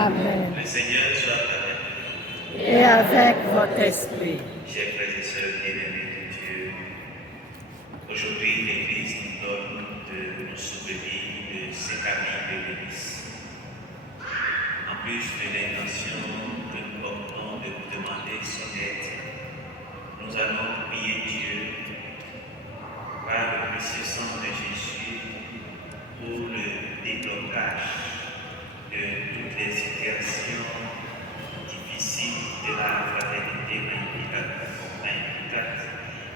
Amen. Le Seigneur soit avec vous. Et avec votre esprit. Chers frères et sœurs bien-aimés de Dieu, aujourd'hui l'Église nous donne de nous souvenir de ces familles de l'Église. En plus de l'intention que nous portons de vous demander son aide, nous allons prier Dieu par le précieux sang de Jésus pour le déblocage de toutes les situations difficiles de la fraternité implicate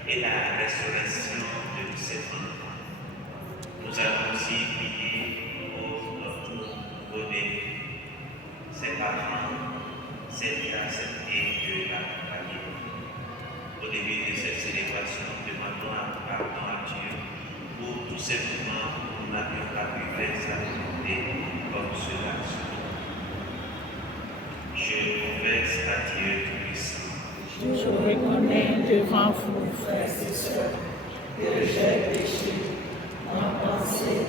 et la restauration de ses enfants. Nous allons aussi prier pour notre nouveau-né, ses parents, celles qui ont accepté de l'accompagner. Au début de cette célébration, demandons pardon à Dieu pour tous ces moments où nous n'avions pas pu faire sa volonté comme cela. Je confesse à Dieu Tout-Puissant. Je reconnais devant vous, frères et sœurs, que j'ai péché en pensée,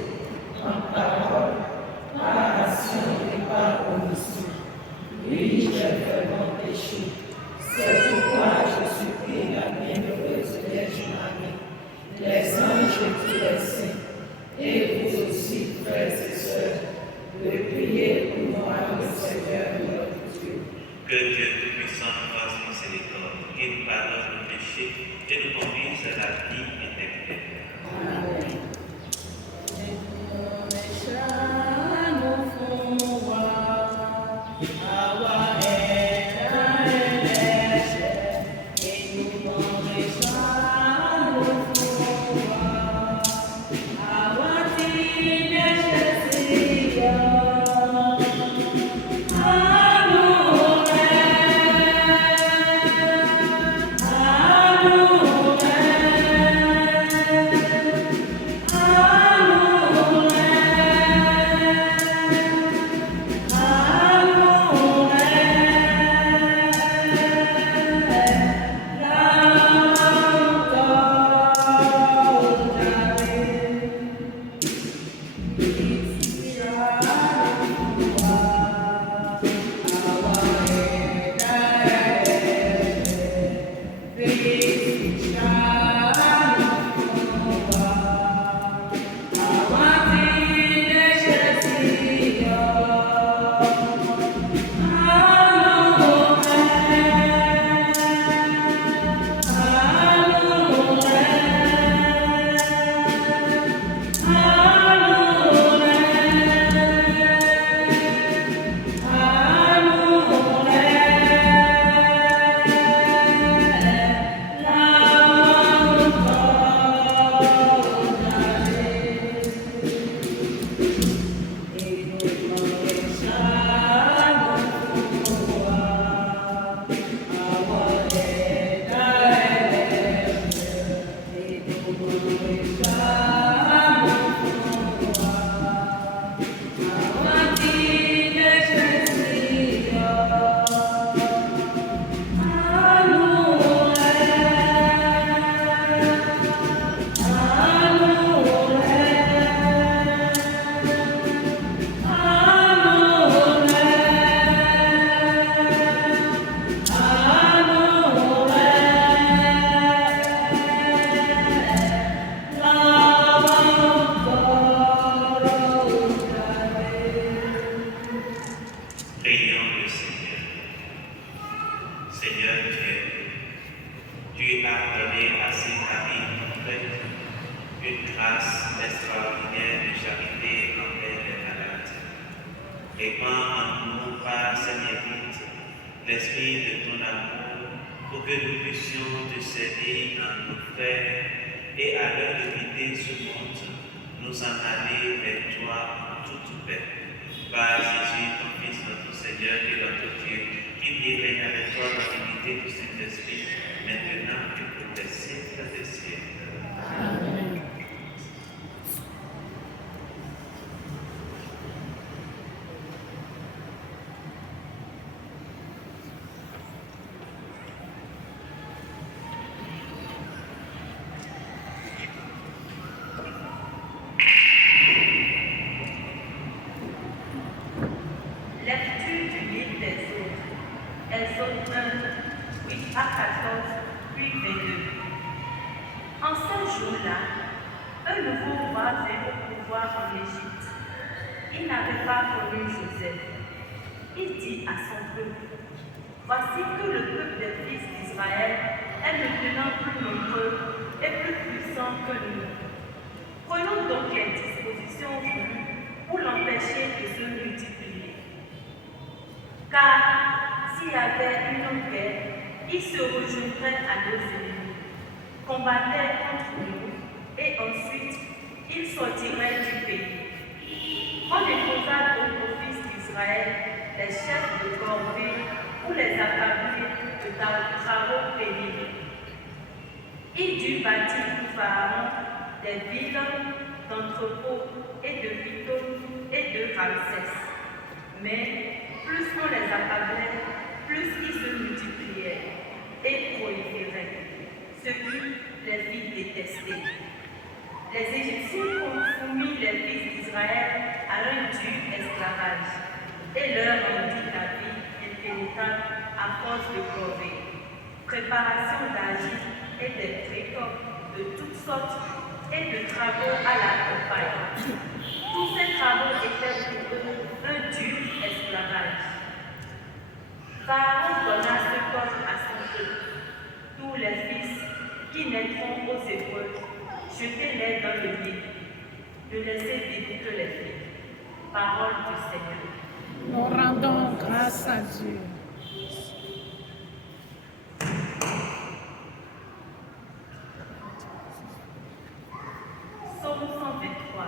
en parole, par action et par omission. Oui, j'ai vraiment péché. C'est pourquoi je supplie la bienheureuse Vierge Marie, les anges et tous les saints, et vous aussi, frères et sœurs, de prier pour moi, le Seigneur notre Dieu. Que Dieu Tout-Puissant nous fasse miséricorde, qu'il nous pardonne nos péchés et nous conduise à la vie éternelle. Amen. Prions le Seigneur. Seigneur Dieu, tu as donné à ces familles complètes une grâce extraordinaire de charité envers les malades. Répands en nous par ces mérites l'esprit de ton amour pour que nous puissions te servir en nos frères et à l'heure de quitter ce monde, nous en aller vers toi en toute paix. Par Jésus, ton Fils, notre Seigneur et notre Dieu, qui vit et règne avec toi dans l'unité du Saint-Esprit, maintenant et pour les siècles des siècles. Amen. Lecture Exode 1, 8 à 14, puis 22. En ce jour-là, un nouveau roi vint au pouvoir en Égypte. Il n'avait pas connu Joseph. Il dit à son peuple, voici que le peuple des fils d'Israël est maintenant plus nombreux et plus puissant que nous. Prenons donc les dispositions voulues pour l'empêcher de se multiplier. Car s'il y avait une guerre, il se rejoindrait à nos ennemis, combattait contre nous, et ensuite il sortirait du pays. On imposa donc aux fils d'Israël les chefs de corvée pour les accabler de travaux pénibles. Il dut bâtir pour Pharaon des villes d'entrepôts et de Pithom et de Ramsès. Mais plus on les accablait, plus ils se multipliaient et proliféraient, ce qui les fit détester. Les Égyptiens soumirent les fils d'Israël à un dur esclavage et leur rendit la vie impénétrable à force de corvée, préparation d'argile et des briques de toutes sortes et de travaux à la campagne. Tous ces travaux étaient pour eux un dur esclavage. Pharaon donna ce corps à son peuple. Tous les fils qui naîtront aux Hébreux, jetez-les dans le Nil. Ne laissez vivre que les filles. Parole du Seigneur. Nous rendons grâce à Dieu. Psaume 123.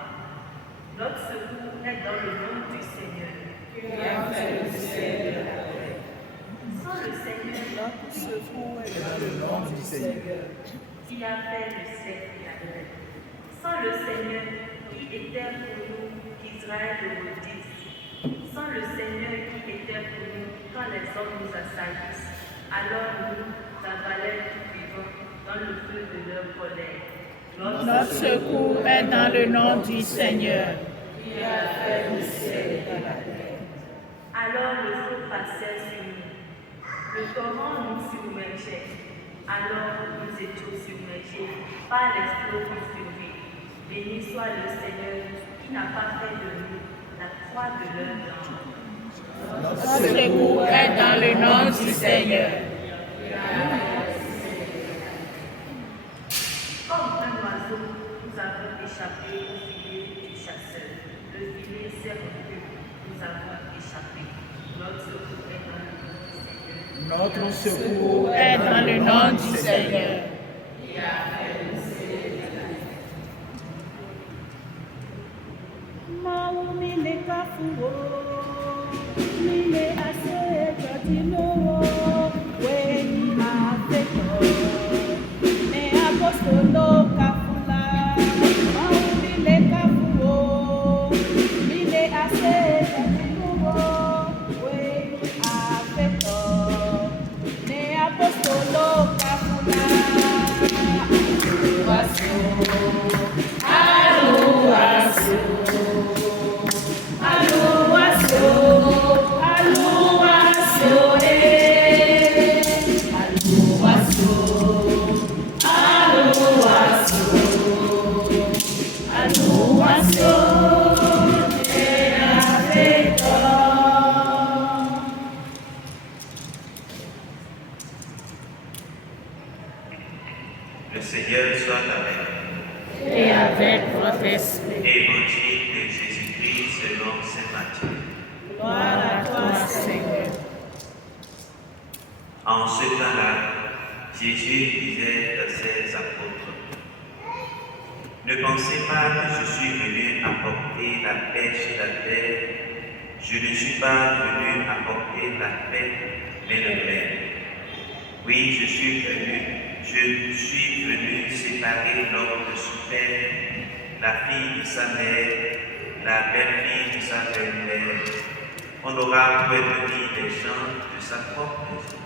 Notre secours est dans le nom du Seigneur. Qui a fait le ciel et la terre. Sans le Seigneur, Notre secours est dans le nom du Seigneur. qui a fait le ciel et la terre. Sans le Seigneur qui était pour nous, qu'Israël le redise. Sans le Seigneur qui était pour nous quand les hommes nous assaillissent, alors nous avalons tout vivant dans le feu de leur colère. Notre secours est dans le nom du Seigneur. Qui a fait le ciel et la terre. Alors le feu passait sur nous, le torrent nous submergeait. Alors nous étions submergés par les flots de furie. Béni soit le Seigneur qui n'a pas fait de nous la croix de leur langue. Notre secours est dans le nom du Seigneur. Comme un oiseau, nous avons échappé au filet du chasseur. Le filet s'est rompu, nous avons échappé. Notre secours est dans le nom du Seigneur. Notre secours est dans le nom du Seigneur. Maumile kafuo, mile ase jotino, weni afeto, me apostolo kafula. Maumile kafuo, mile ase jotino, weni afeto, me apostolo kafula. Le Seigneur soit avec vous. Et avec votre esprit. Évangile de Jésus-Christ selon saint Matthieu. Gloire à toi, Seigneur. En ce temps-là, Jésus disait à ses apôtres, ne pensez pas que je suis venu apporter la paix sur la terre. Je ne suis pas venu apporter la paix, mais le mal. Oui, je suis venu séparer l'homme de son père, la fille de sa mère, la belle-fille de sa belle-mère. On aura point de vie des gens de sa propre maison.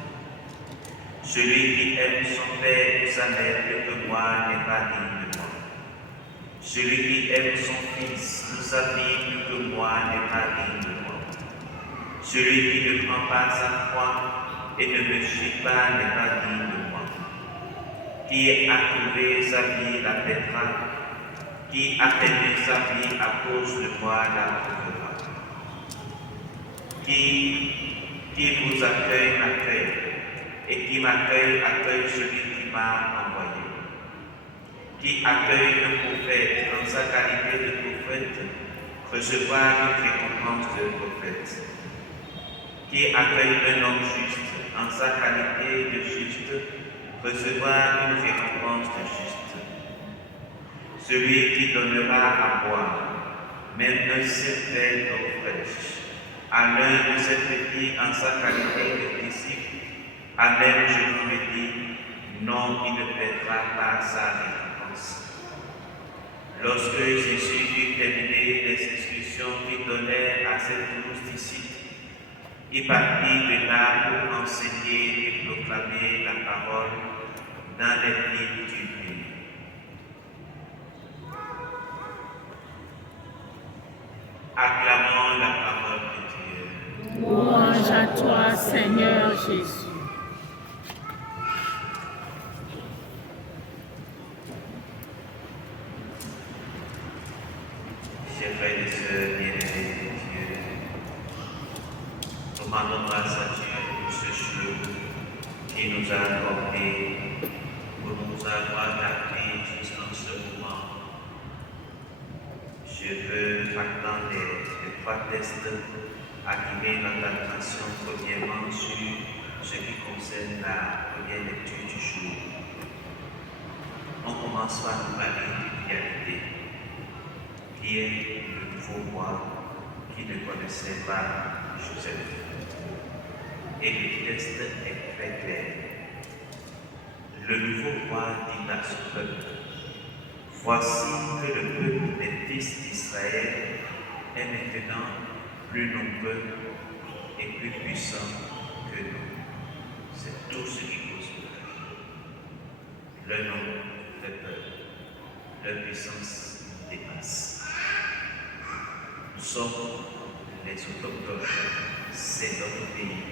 Celui qui aime son père ou sa mère plus que moi n'est pas digne de moi. Celui qui aime son fils ou sa fille plus que moi n'est pas digne de moi. Celui qui ne prend pas sa croix et ne me suis pas, n'est pas digne de moi. Qui a trouvé sa vie la perdra, qui a perdu sa vie à cause de moi la trouvera. Qui vous accueille, m'accueille, et qui m'accueille, accueille celui qui m'a envoyé. Qui accueille le prophète en sa qualité de prophète, recevoir une récompense de prophète. Qui accueille un homme juste en sa qualité de juste, recevoir une récompense de juste. Celui qui donnera à boire, même un seul verre d'eau fraîche, à l'un de ses petits en sa qualité de disciple, à même je vous le dis, non, il ne perdra pas sa récompense. Lorsque Jésus eut terminé les instructions qu'il donnait à ses 12 disciples, il partit de là pour enseigner et proclamer la parole dans les villes du pays. Acclamons la parole de Dieu. Louange à toi, Seigneur Jésus. Chers frères et sœurs bien-aimés de Dieu, rendons grâce à Dieu pour ce jour qui nous a accordé, pour nous avoir gardés jusqu'en ce moment. Je veux maintenant les trois tests attirer notre attention premièrement sur ce qui concerne la première lecture du jour. On commence par nous parler d'idéalité, qui est le nouveau roi qui ne connaissait pas Joseph. Et le texte est très clair. Le nouveau roi dit à son peuple, voici que le peuple des fils d'Israël est maintenant plus nombreux et plus puissant que nous. C'est tout ce qui cause le nombre, le peuple, leur puissance dépasse. Nous sommes les autochtones, c'est notre pays.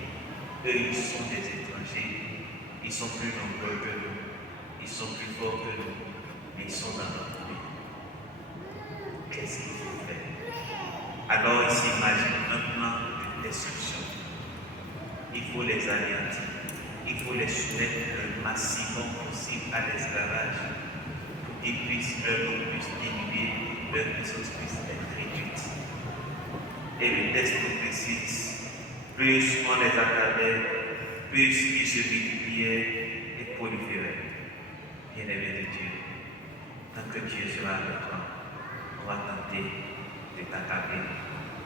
Eux, ils sont des étrangers, ils sont plus nombreux que nous, ils sont plus forts que nous, mais ils sont dans notre pays. Qu'est-ce qu'il faut faire? Alors ils s'imaginent un plan de destruction. Il faut les anéantir, il faut les soumettre le maximum possible à l'esclavage pour qu'ils puissent, leur nom puisse diminuer, leur puissance puisse être réduite. Et le texte précise, plus on les accabait, plus ils se multipliaient et proliféraient. Bien-aimés de Dieu, tant que Dieu sera avec toi, on va tenter de t'accabler,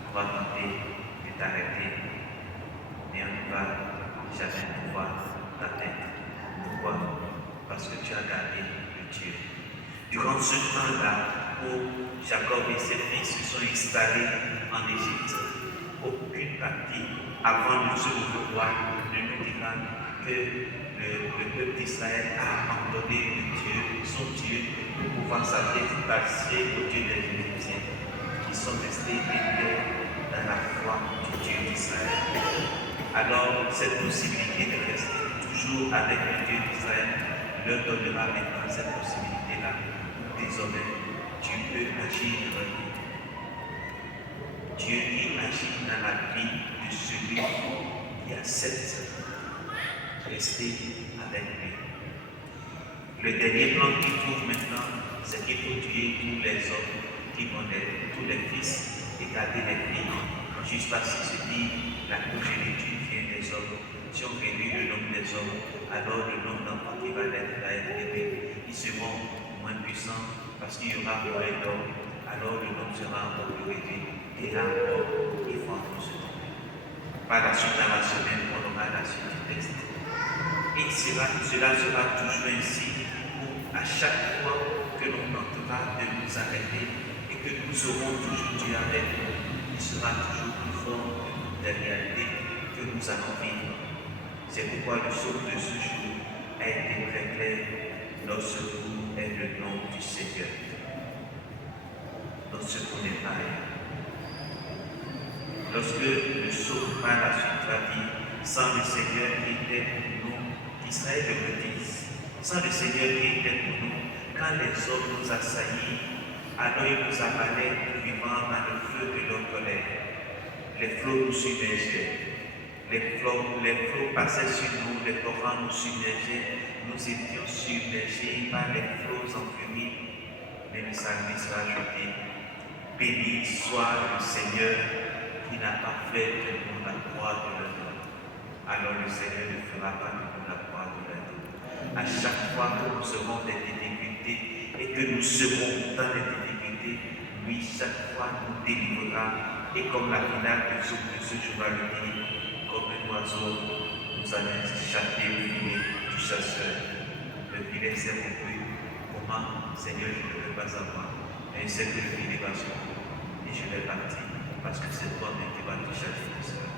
on va tenter de t'arrêter, mais on ne va jamais pouvoir t'atteindre. Pourquoi? Parce que tu as gardé le Dieu. Durant ce temps-là où Jacob et ses fils se sont installés en Égypte, aucune partie avant de ce nouveau roi ne nous dira que le peuple d'Israël a abandonné le Dieu, son Dieu, pour pouvoir s'adresser au Dieu des Égyptiens, qui sont restés éternels dans la foi du Dieu d'Israël. Alors, cette possibilité de rester toujours avec le Dieu d'Israël leur donnera maintenant cette possibilité-là. Désormais, Dieu peut agir dans leur vie. Dieu qui agit dans la vie de celui qui accepte de rester avec lui. Le dernier plan qu'il trouve maintenant, c'est qu'il faut tuer tous les hommes qui vont naître, tous les fils, et garder les filles, juste parce qu'il se dit la progéniture vient des hommes. Si on réduit le nombre des hommes, alors le nombre d'enfants qui va naître va être élevé. Ils seront moins puissants parce qu'il y aura moins d'hommes, alors le nombre sera encore plus réduit. Et là encore, il faut encore se tromper. Par la suite, dans la semaine, on aura la suite du texte. Et cela sera toujours ainsi pour à chaque fois que l'on tentera de nous arrêter et que nous aurons toujours Dieu avec nous, il sera toujours plus fort que les réalités que nous allons vivre. C'est pourquoi le psaume de ce jour a été très clair. Notre secours est le nom du Seigneur. Notre secours n'est pas rien. Lorsque le psaume par la suite va dire sans le Seigneur qui était pour nous, Israël le dise, sans le Seigneur qui était pour nous, quand les hommes nous assaillissent, alors il nous avalait vivant dans le feu de leur colère. Les flots nous submergeaient. Les flots passaient sur nous, les torrents nous submergeaient. Nous étions submergés par les flots en furie. Mais le psalmiste va ajouter, béni soit le Seigneur qui n'a pas fait de nous la croix de l'œuvre. Alors le Seigneur ne fera pas de nous la croix de l'œuvre. À chaque fois que nous serons des difficultés et que nous serons dans les difficultés, lui, chaque fois nous délivrera. Et comme la finale de ce jour va le dire, comme un oiseau, nous allons échapper au filet du chasseur. Le filet s'est rompu. Comment, Seigneur, je ne peux pas savoir. Mais je sais que le filet va se rompre. Et je vais partir parce que c'est toi-même qui vas te charger de cela.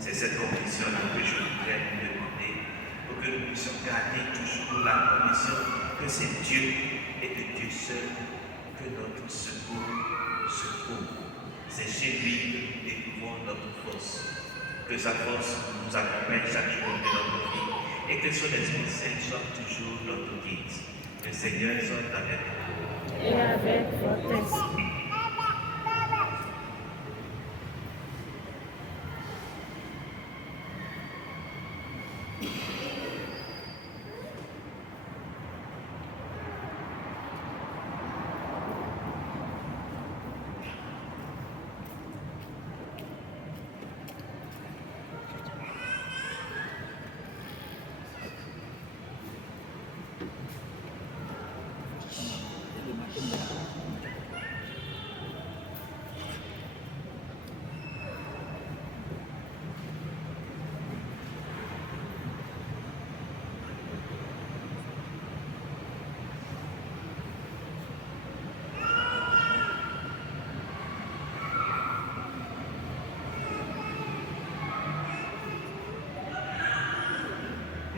C'est cette condition-là que je voudrais vous demander pour que nous puissions garder toujours la condition que c'est Dieu et que Dieu seul que notre secours se trouve. C'est chez lui que nous découvrons notre force. Que sa force nous accompagne chaque jour de notre vie et que son Esprit Saint soit toujours notre guide. Que le Seigneur soit avec nous. Et avec votre esprit.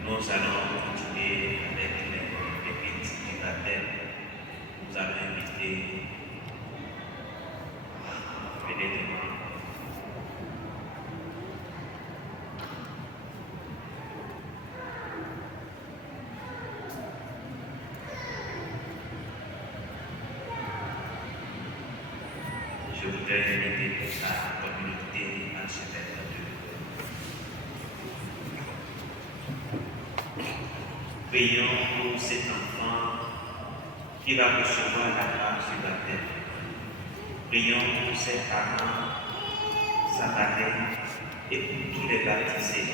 Nous allons continuer avec les rites du baptême. Nous allons inviter venez devant. Je voudrais inviter la communauté à se mettre debout. Prions pour cet enfant qui va recevoir la grâce du baptême. Prions pour ses parents, sa marraine et pour tous les baptisés.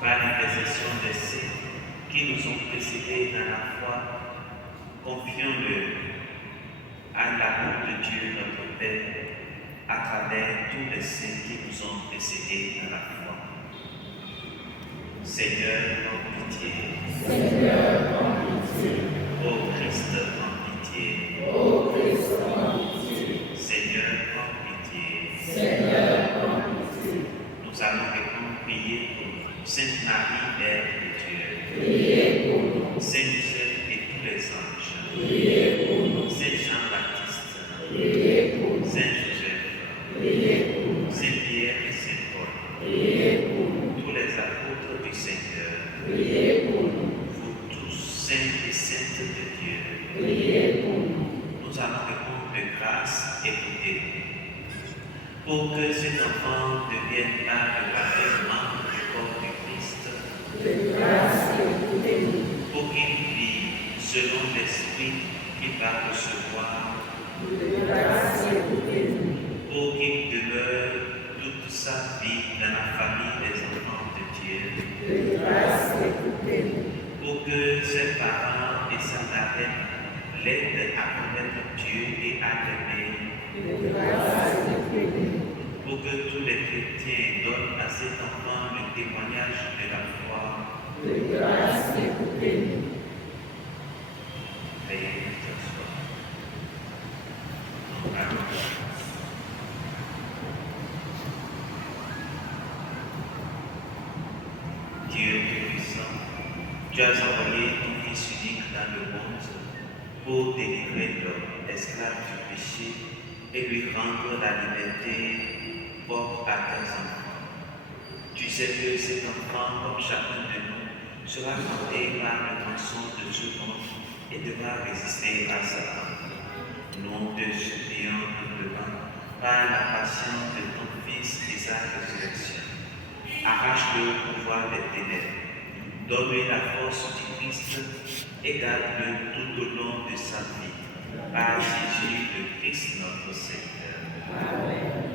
Par l'intercession de ceux qui nous ont précédés dans la foi, confions-le à l'amour de Dieu notre Père à travers tous les saints qui nous ont précédés dans la foi. Seigneur, en pitié. Seigneur, en pitié. Ô Christ, en pitié. Ô Christ, en pitié. Seigneur, en pitié. Seigneur, en pitié. Nous allons maintenant prier pour Sainte Marie, Mère de Dieu. Priez pour nous. Saint Michel et tous les anges. Priez pour nous. Saint Jean-Baptiste. Priez pour nous. Saint Joseph. Priez pour nous. Saint Pierre et Saint Paul. Priez pour nous. Tous les apôtres du Seigneur. Priez pour nous. Vous tous, saints et saintes de Dieu. Priez pour nous. Nous allons répondre de grâce et écouter. Pour que cet enfant devienne par le baptême membre du corps du Christ. De grâce, écoutez-nous. Pour qu'il vit selon l'esprit qu'il va recevoir. De grâce, écoutez-nous. Pour qu'il demeure toute sa vie dans la famille des enfants de Dieu. De grâce, écoutez-nous. Pour que ses parents et sa marraine l'aident à connaître Dieu et à l'aimer. De grâce, écoutez-nous. Pour que tous les chrétiens donnent à cet enfant le témoignage de la foi. De grâce, écoutez-nous. Veuillez vous asseoir. Amen. Dieu Tout-Puissant, tu as envoyé ton Fils unique dans le monde pour délivrer l'homme esclave du péché et lui rendre la liberté propre à tes enfants. Tu sais que cet enfant, comme chacun de nous, sera tenté par le mensonge de ce monde et devra résister à Satan. Nous te supplions humblement par la patience de ton Fils et sa résurrection. Arrache-le au pouvoir des ténèbres. Donne-lui la force du Christ et garde-le tout au long de sa vie. Par Jésus le Christ notre Seigneur. Amen.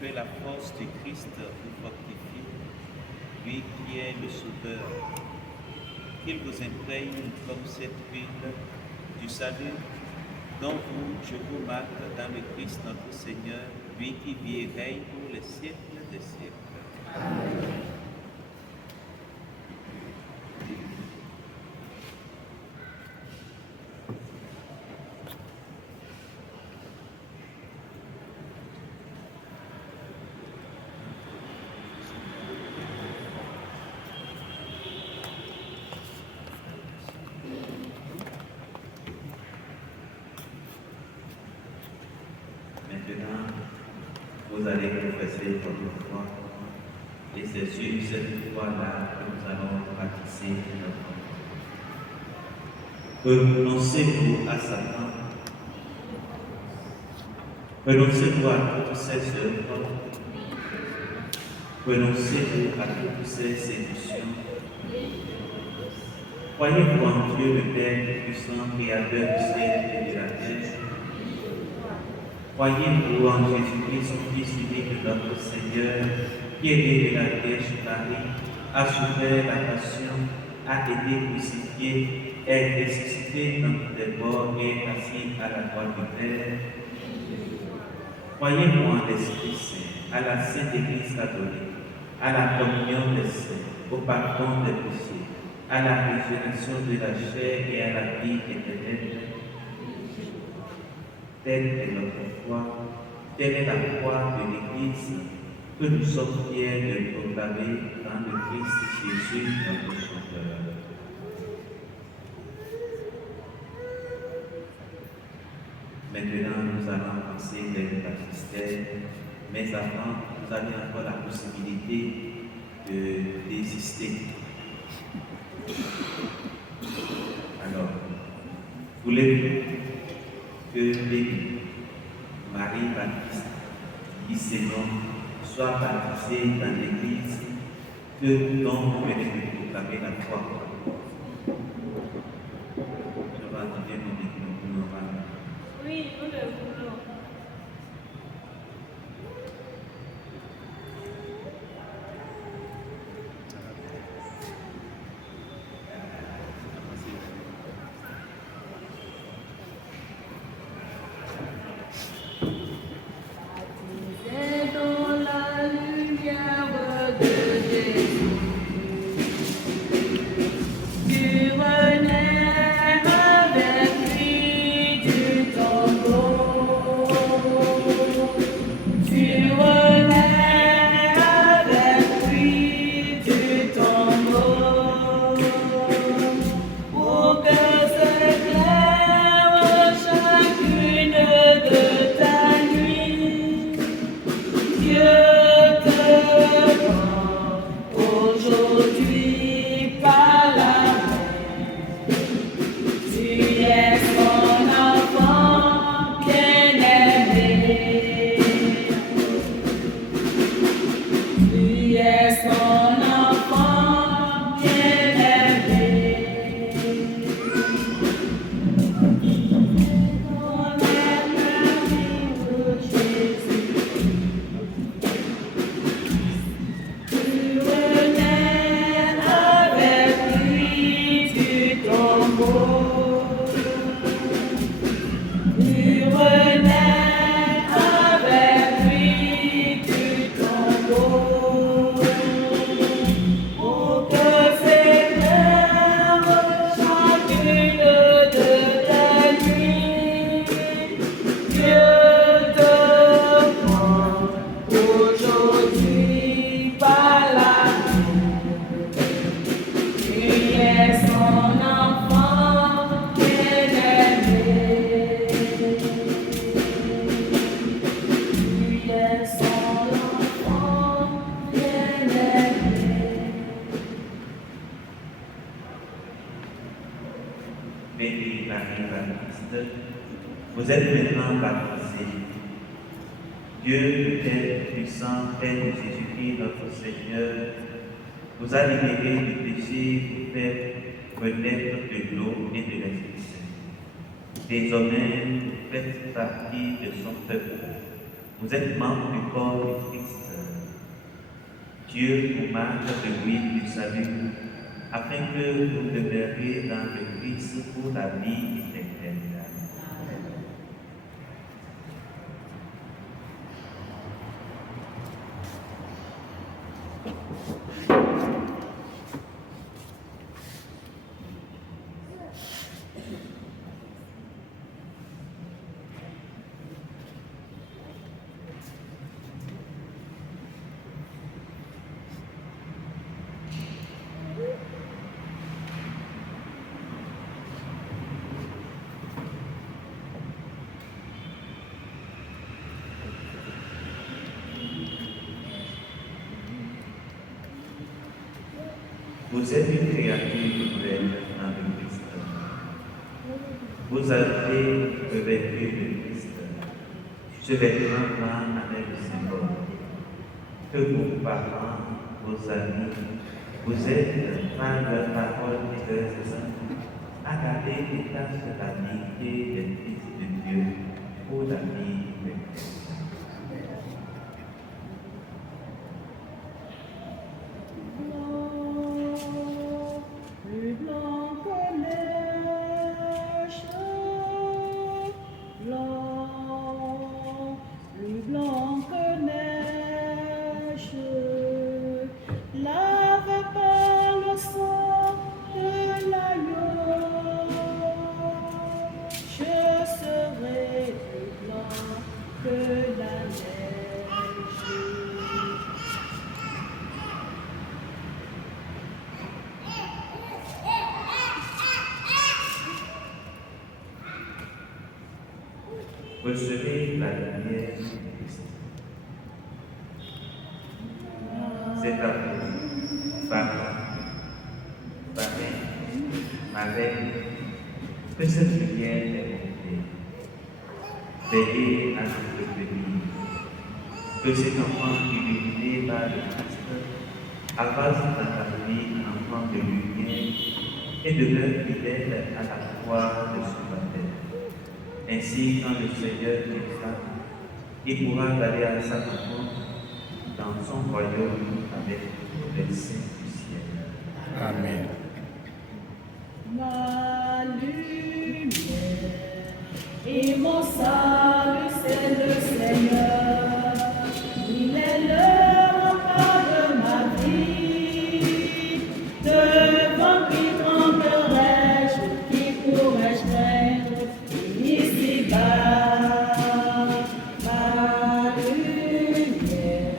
Que la force du Christ vous fortifie, lui qui est le Sauveur, qu'il vous imprègne comme cette huile du salut dont je vous marque dans le Christ notre Seigneur, lui qui vit et règne pour les siècles des siècles. Amen. Maintenant, vous allez confesser votre foi, et c'est sur cette foi-là que nous allons pratiquer notre foi. Renoncez-vous à Satan, renoncez-vous à toutes ses œuvres, renoncez-vous à toutes ses séductions. Croyez-vous en Dieu le Père puissant, créateur du ciel et de la terre. Croyez-vous en Jésus-Christ, son Fils unique de notre Seigneur, qui est né de la Vierge Marie, a souffert la passion, a été crucifié, est ressuscité dans les morts et est assis à la droite du Père. Croyez-vous en l'Esprit Saint, à la Sainte Église catholique, à la communion des saints, au pardon des péchés, à la résurrection de la chair et à la vie éternelle. Telle est notre foi, telle est la foi de l'Église que nous sommes fiers de proclamer dans le Christ Jésus, notre Sauveur. Maintenant, nous allons passer vers le baptistère, mais avant, vous avez encore la possibilité de désister. Alors, voulez-vous que Marie-Baptiste, qui se nomme, soit baptisée dans l'Église, que dont vous venez de proclamer la foi? Je vais attendre mon micro. Oui, nous le voulons. Dans la lumière de Jésus. bénie Marie, la Christ, vous êtes maintenant baptisé. Dieu, le Père puissant, Père de Jésus-Christ, notre Seigneur, vous a libéré du péché pour faire renaître de l'eau et de l'Esprit Saint. Désormais, vous faites partie de son peuple. Vous êtes membre du corps du Christ. Dieu vous marque de l'huile du salut, afin que vous demeuriez dans le Christ pour la vie éternelle. Vous êtes une créature nouvelle dans le Christ. Vous avez revêtu le Christ. Ce vêtement blanc avec le symbole que vos parents, vos amis, vous êtes par leurs paroles et leurs exemples à garder les tâches de la dignité des fils de Dieu pour la vie éternelle. Recevez la lumière du Christ. C'est à vous, papa, ma reine, que cette lumière est montée. Veillez à notre venir. Que cet enfant illuminé par le Christ avance dans la vie un enfant de lumière et demeure fidèle à la foi de son baptême. Ainsi, quand le Seigneur viendra, il pourra aller à sa rencontre dans son royaume avec les saints du ciel. Amen. Ma lumière et mon salut, c'est le Seigneur. Il est le rempart de ma vie. Devant qui tremblerai-je, qui pourrais-je craindre ici-bas? Ma lumière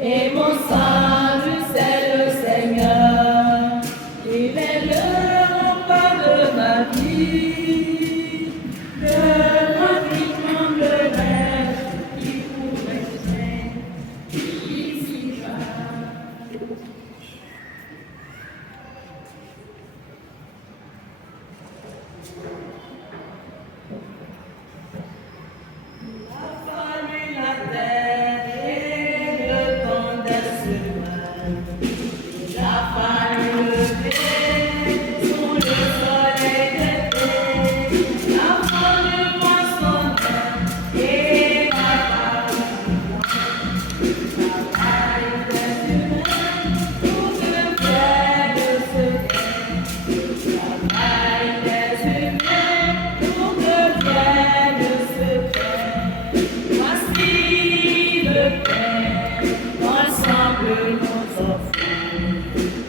et mon salut, c'est le Seigneur. Il est le rempart de ma vie. Devant qui tremblerai-je, qui pourrais-je craindre ici-bas? La femme et la terre et le temps des semaines. La femme levée sous le soleil d'été. La femme moissonnait et la femme travail des humains pour que faire le secret. Travail des humains pour que faire le secret. Voici le Père, ensemble nous offrons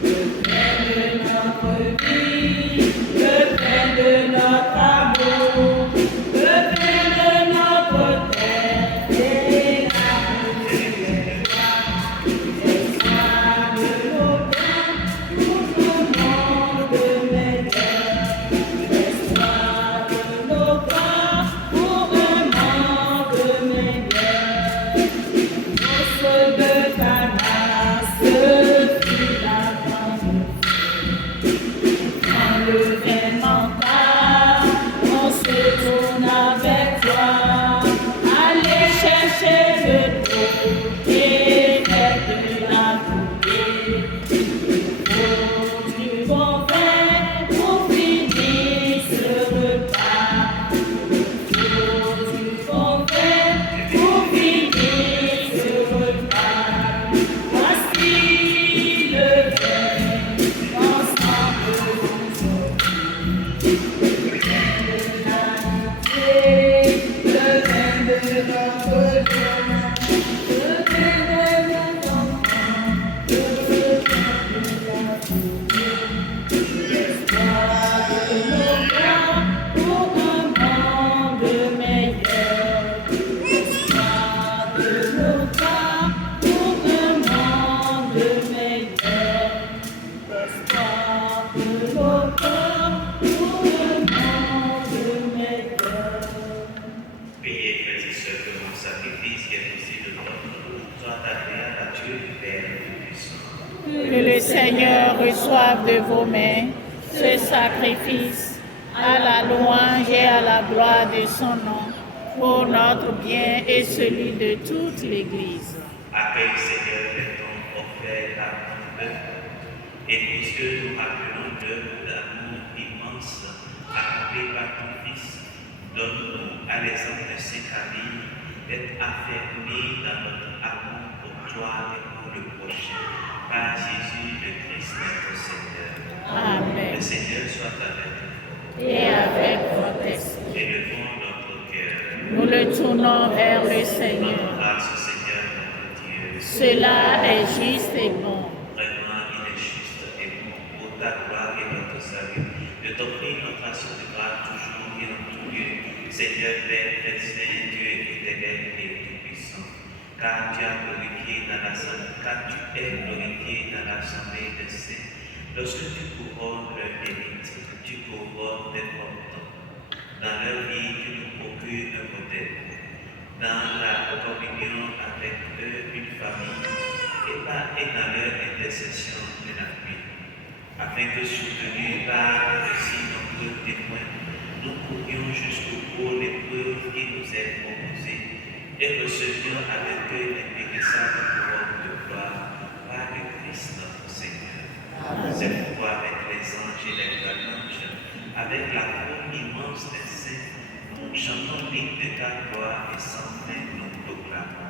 le pain de notre vie, le pain de notre amour, le pain de notre terre et la les soins de nos biens pour un monde meilleur. Les soins de nos corps pour un monde meilleur. Mousse de Cana, ce fut la grande. Quand le vin mental Seigneur reçoive de vos mains ce sacrifice à la louange et à la gloire de son nom, pour notre bien et celui de toute l'Église. Accueille, Seigneur, les dons offerts à ton peuple, et puisque nous rappelons l'œuvre d'amour immense accomplie par ton Fils, donne-nous, à l'exemple de ces familles, d'être affermis dans notre amour pour toi et pour le prochain, par Jésus le Christ, notre Seigneur. Amen. Le Seigneur soit avec vous. Et avec votre esprit. Élevons notre cœur. Nous le tournons vers le Seigneur. Rendons grâce au Seigneur notre Dieu. Cela est juste et bon. Vraiment, il est juste et bon pour ta gloire et notre salut, de t'offrir notre action de grâce toujours et en tout lieu, Seigneur Père, très saint, Dieu éternel et tout-puissant, car tu es glorifié dans l'assemblée des saints. Lorsque tu couronnes leur mérite, tu couronnes tes portants. Dans leur vie, tu nous procures un modèle. Dans la communion avec eux, une famille, et dans leur intercession de l'appui, afin que soutenus par de si nombreux témoins, nous courions jusqu'au bout l'épreuve qui nous est proposée et recevions avec eux l'impérissable couronne de gloire par le Christ notre Seigneur. C'est pourquoi avec les anges et les archanges, avec la foule immense des saints, nous chantons l'hymne de ta gloire et sans fin nous proclamons.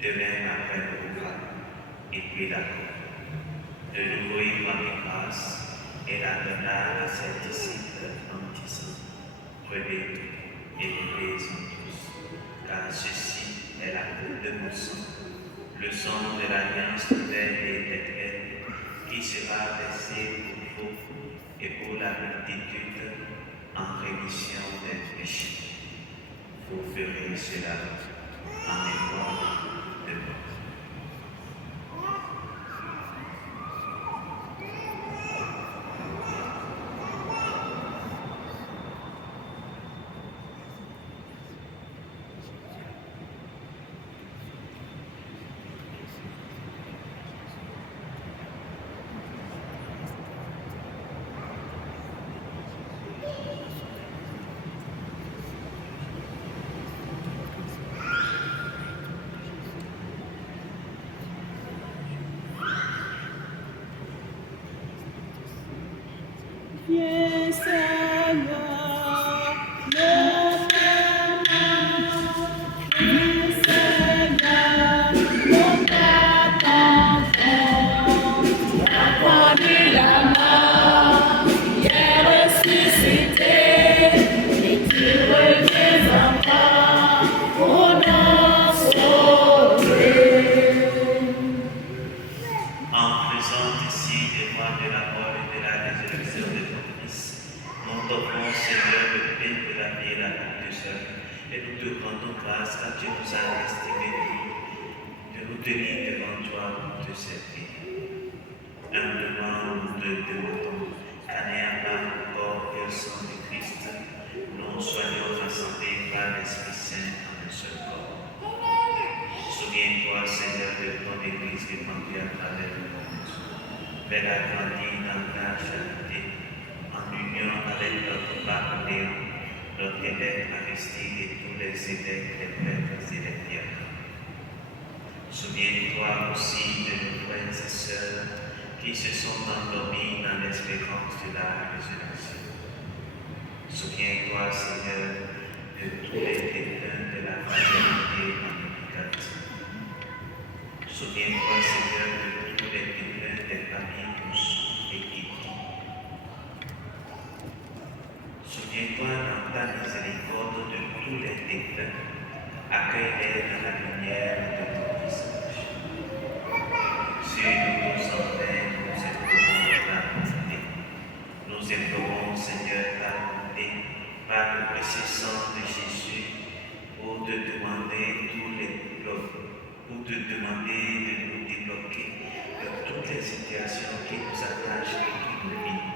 Demain après le repas, et puis la coupe. De nouveau, il rendit grâce et la donna à ses disciples en disant, prenez et buvez-en tous, car ceci est la coupe de mon sang, le sang de l'alliance nouvelle et éternelle, qui sera versé pour vous et pour la multitude en rémission des péchés. Vous ferez cela en mémoire de moi. et nous te rendons grâce car tu nous as estimés de nous tenir devant toi pour te servir. Humblement, nous te demandons qu'en par le corps et le sang de Christ, nous soyons rassemblés par l'Esprit Saint en un seul corps. Souviens-toi, Seigneur, de ton Église répandue à travers le monde. Fais-la grandir dans la charité, en union avec notre Pape Léon, notre évêque Aristide et tous les évêques, les prêtres et les diacres. Souviens-toi aussi de nos frères et sœurs qui se sont endormis dans l'espérance de la résurrection. Souviens-toi, Seigneur, de tous les défunts de la fraternité en Eucharistie. Souviens-toi, Seigneur, de tous les défunts des familles Moussou et Kiki. Souviens-toi dans ta miséricorde de tous les défunts. Accueille-les dans la lumière de ton visage. Sur nous enfants, nous implorons ta bonté. Nous implorons, Seigneur, ta bonté par le précieux sang de Jésus pour te demander pour te demander de nous débloquer de toutes les situations qui nous attachent et qui nous lient.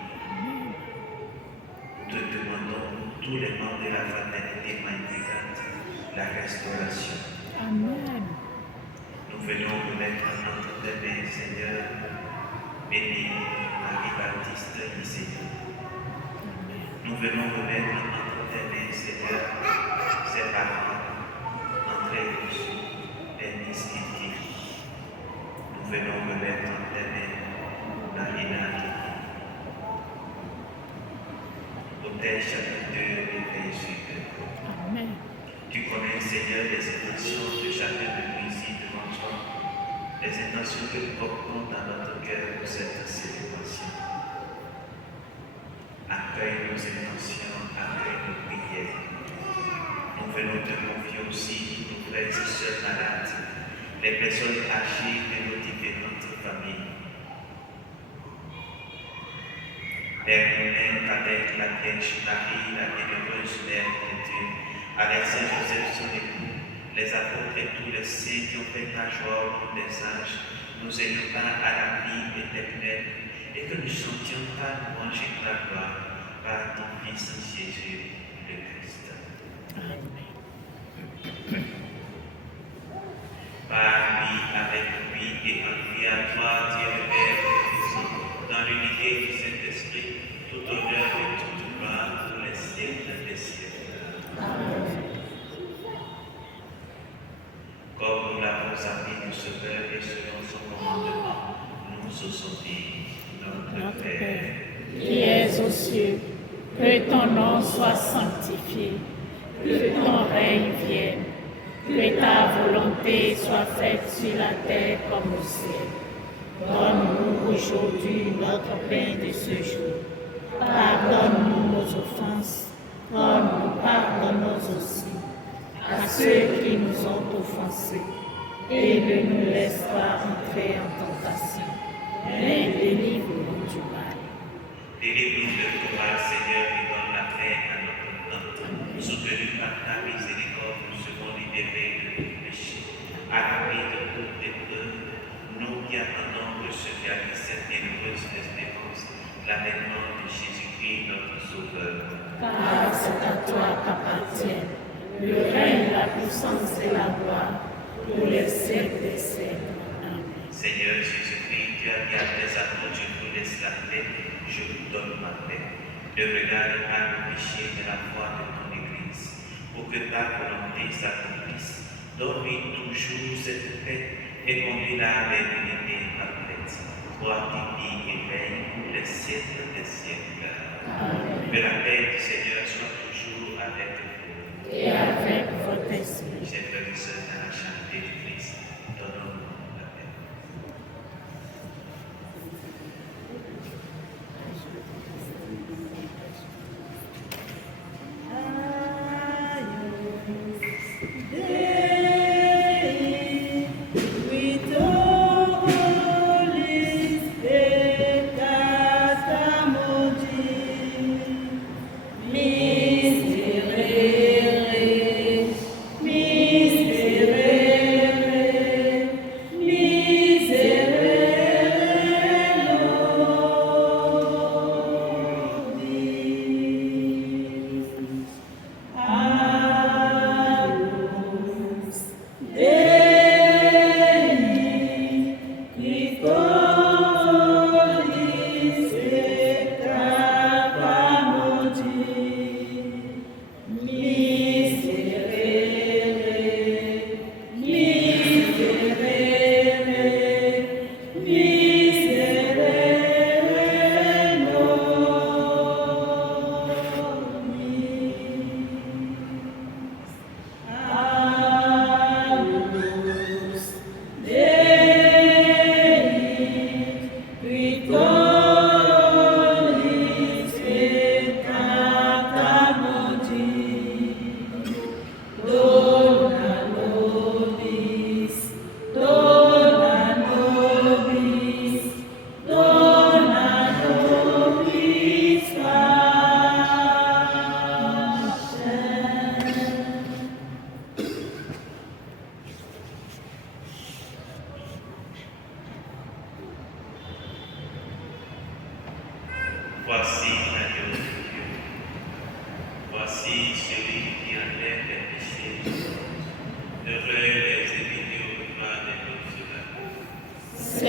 Nous te demandons, pour tous les membres de la fraternité magnificante, la restauration. Amen. Nous venons remettre entre tes mains, Seigneur, béni Marie-Baptiste ici. Nous venons remettre entre tes mains, Seigneur, ses parents, André Rousseau, Denis Kiki. Nous venons remettre entre tes mains, Marina Kiki. Protège chacun d'eux et veille sur eux. Amen. Tu connais, Seigneur, les intentions de chacun de nous ici devant toi, les intentions que nous portons dans notre cœur pour cette célébration. Accueille nos intentions, accueille nos prières. Nous venons te confier aussi nos frères et sœurs malades, les personnes âgées de nos différentes familles. Père nous avec la Vierge Marie, la bienheureuse Mère de Dieu, avec Saint Joseph son époux, les apôtres et tous les saints qui ont fait ta joie au cours des âges, nous élevons à la vie éternelle et que nous chantions ta louange et ta gloire par ton Fils Jésus le Christ. Amen. Par lui, avec lui et en lui à toi, Dieu le Père Tout-Puissant, dans l'unité du Saint-Esprit, tout honneur et toute gloire pour les siècles des siècles. Amen. Comme nous l'avons appris du Sauveur et selon son commandement, nous osons dire, notre Père, qui es aux cieux, que ton nom soit sanctifié, que ton règne vienne, que ta volonté soit faite sur la terre comme au ciel. Donne-nous aujourd'hui notre pain de ce jour. Pardonne-nous nos offenses, comme nous pardonnons aussi à ceux qui nous ont offensés. Et ne nous laisse pas entrer en tentation, mais délivre-nous du mal. délivre-nous de tout mal, Seigneur, et donne la paix à notre temps. Soutenu par ta miséricorde, nous serons libérés de tout péché. À l'abri de toute épreuve, nous qui attendons recevoir cette bienheureuse espérance, l'avènement de Jésus-Christ, notre Sauveur. Car c'est à toi qu'appartiennent le règne, la puissance et la gloire pour les siècles des siècles. Amen. Seigneur Jésus-Christ, tu as dit à tes apôtres, je vous laisse la paix, je vous donne ma paix. Ne regarde pas le péché de la foi de ton Église, pour que ta volonté s'accomplisse. Donne-lui toujours cette paix et conduis-la vers l'unité parfaite. Toi qui vis et règnes pour les siècles des siècles. Amen. Que la paix du Seigneur soit toujours avec vous. Et avec votre esprit. Chers frères et sœurs, dans la charité du Christ, donnons-nous la paix. Miserere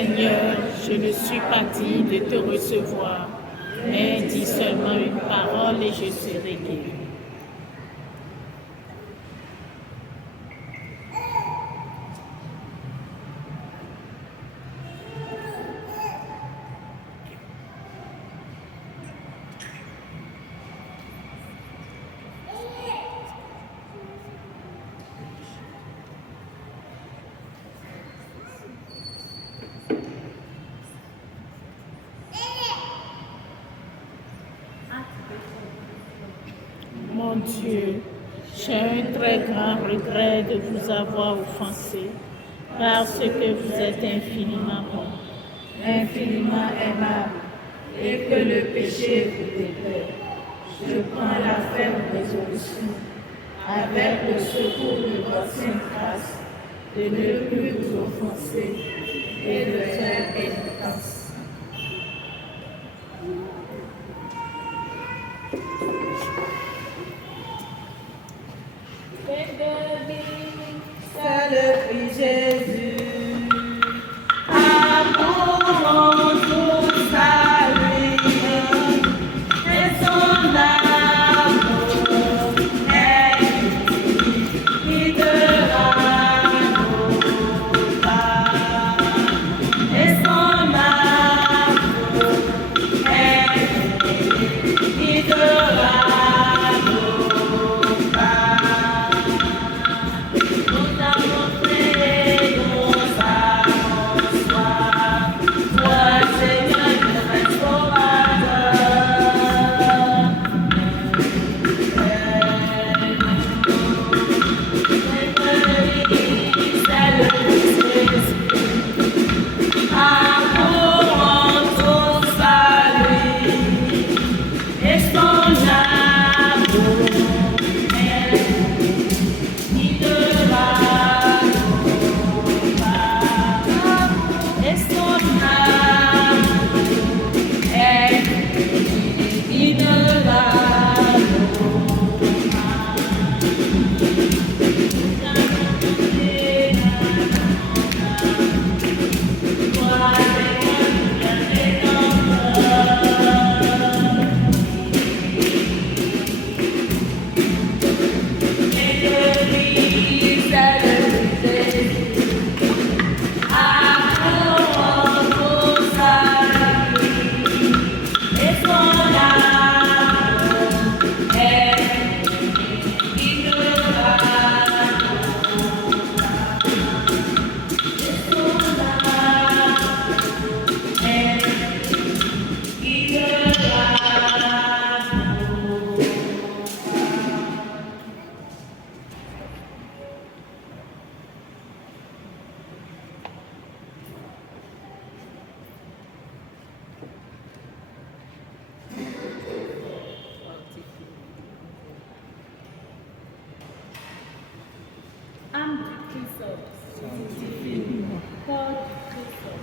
Seigneur, je ne suis pas digne de te recevoir, mais dis seulement une parole et je serai guéri. Mon Dieu, j'ai un très grand regret de vous avoir offensé, parce que vous êtes infiniment bon, infiniment aimable, et que le péché vous déplaît. Je prends la ferme résolution, avec le secours de votre sainte grâce, de ne plus vous offenser et de faire pénitence. C'est le Christ Jésus. Accourons tous à lui, et son amour est guidera nos pas. Et son amour est guidera.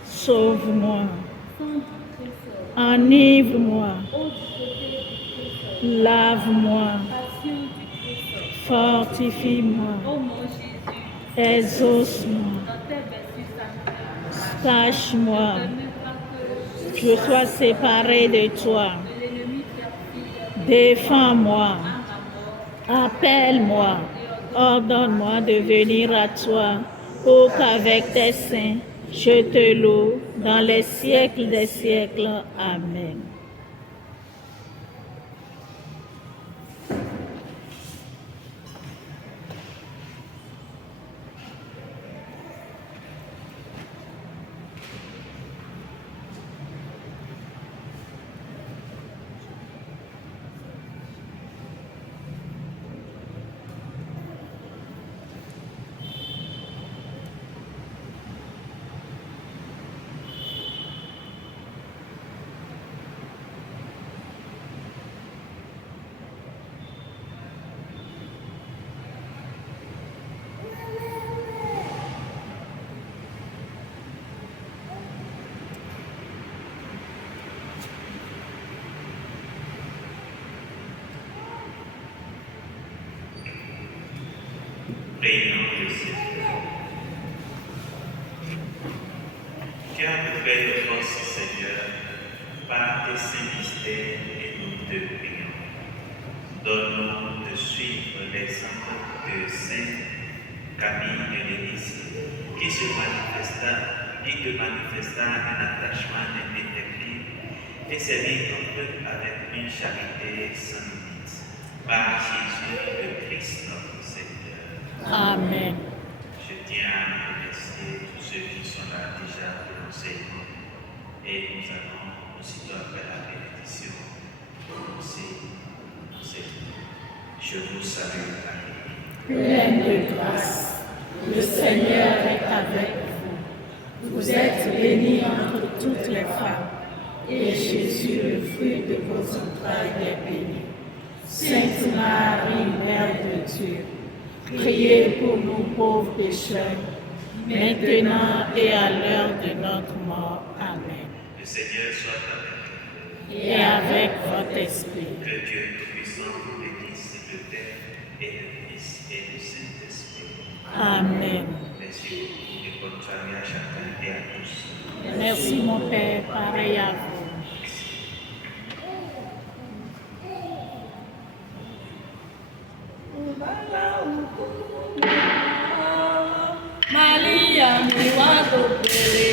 Sauve-moi, enivre-moi, lave-moi, fortifie-moi, exauce-moi, cache-moi, je sois séparé de toi, défends-moi, appelle-moi, ordonne-moi de venir à toi, pour qu'avec tes saints, je te loue dans les siècles des siècles. Amen. Prions le Seigneur. Tu as nous fait de force, Seigneur, par tes saints mystères et nous te prions. Donne-nous de suivre l'exemple de Saint Camille de Lénis, qui te manifesta un attachement indéfectible et servit ton peuple avec une charité sans limite. Par Jésus le Christ, notre Seigneur. Amen. Je tiens à remercier tous ceux qui sont là déjà pour l'enseignement. Et nous allons aussitôt après la bénédiction commencer l'enseignement. Je vous salue, Marie. Pleine de grâce, le Seigneur est avec vous. Vous êtes bénie entre toutes les femmes, et Jésus, le fruit de vos entrailles, est béni. Sainte Marie, Mère de Dieu, priez pour nous pauvres pécheurs, maintenant et à l'heure de notre mort. Amen. Le Seigneur soit avec vous. Et avec votre esprit. Que Dieu Tout-Puissant vous bénisse, le Père et le Fils et le Saint-Esprit. Amen. Merci beaucoup et bonne soirée à chacun et à tous. Merci mon Père, pareil à vous. Maria, mi guardo Maria.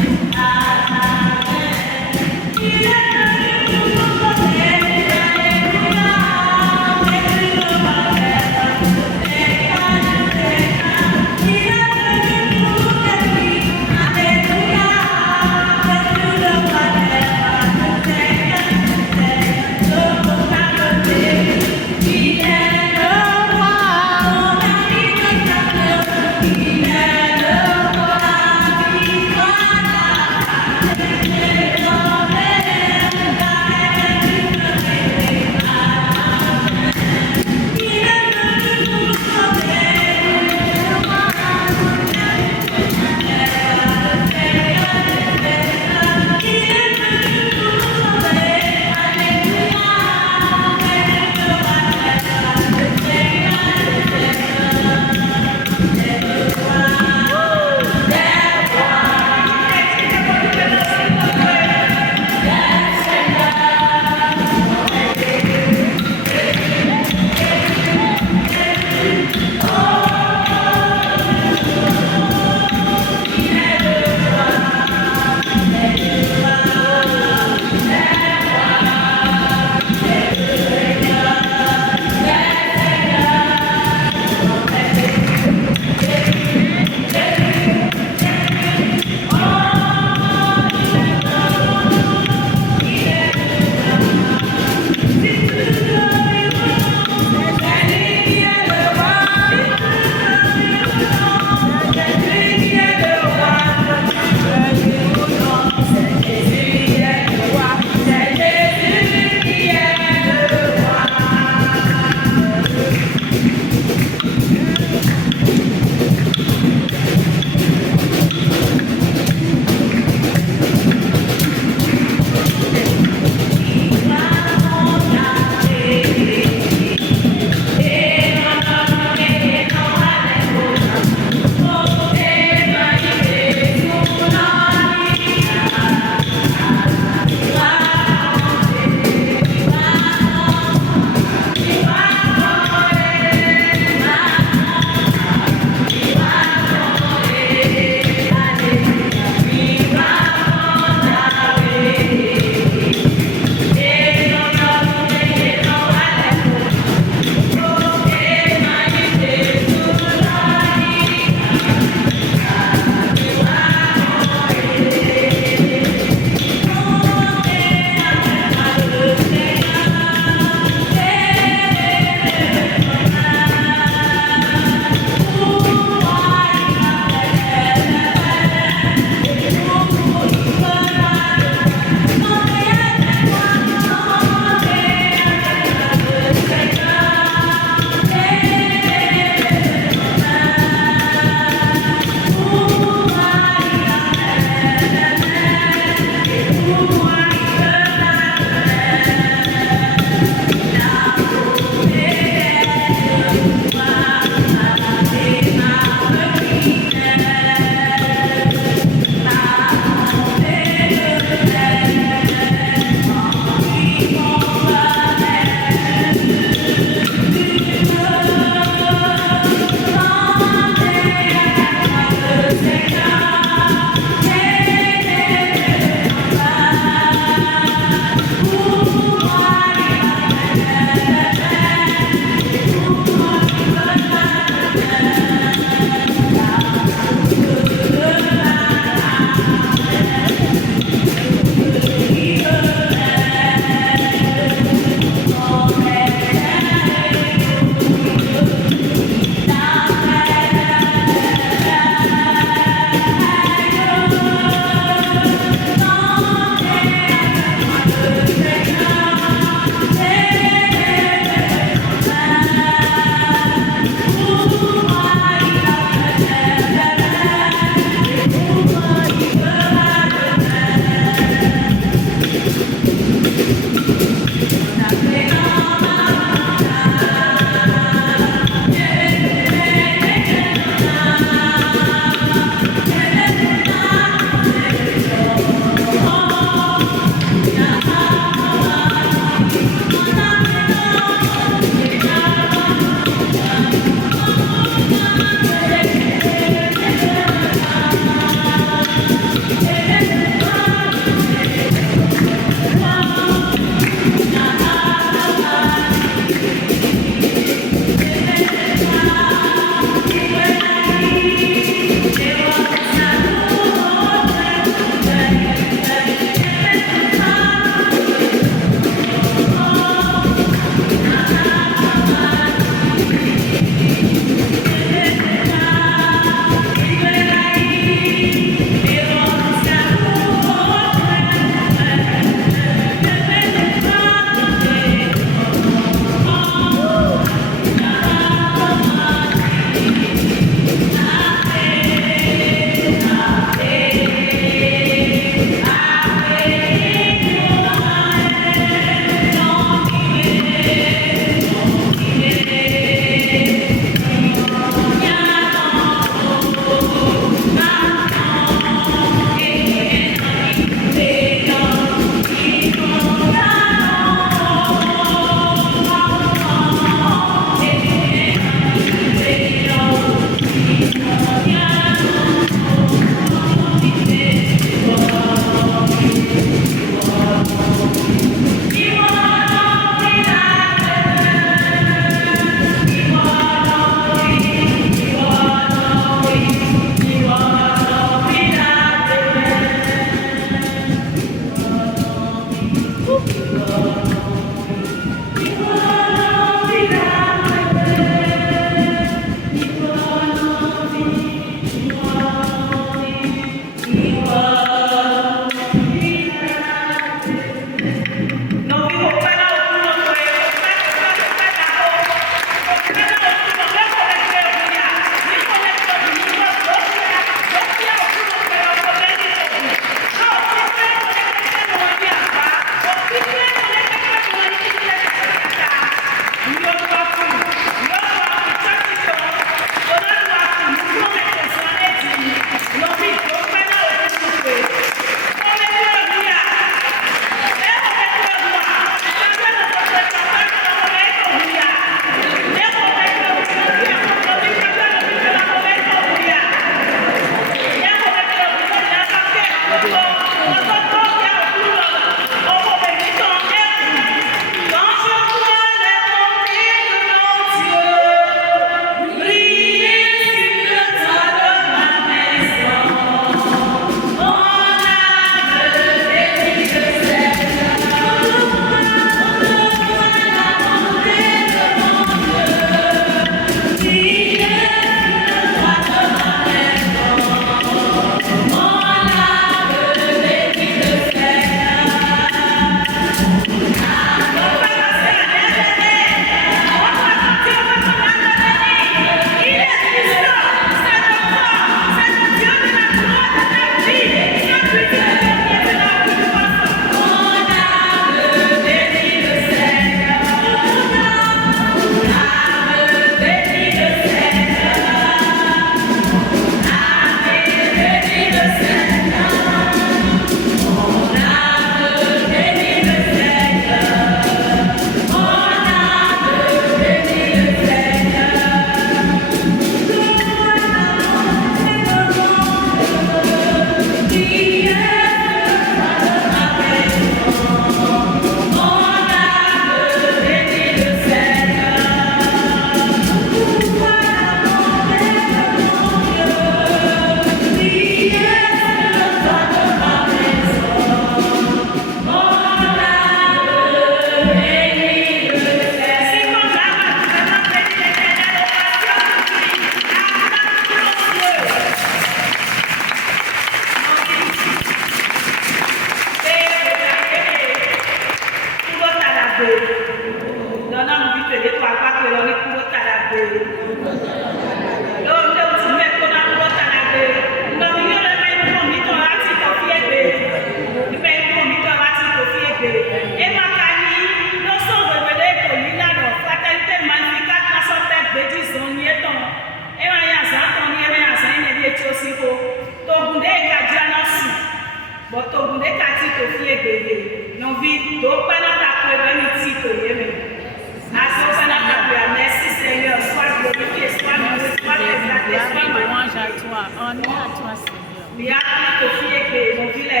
Gloire à toi, Seigneur. Mia kofi eke mobile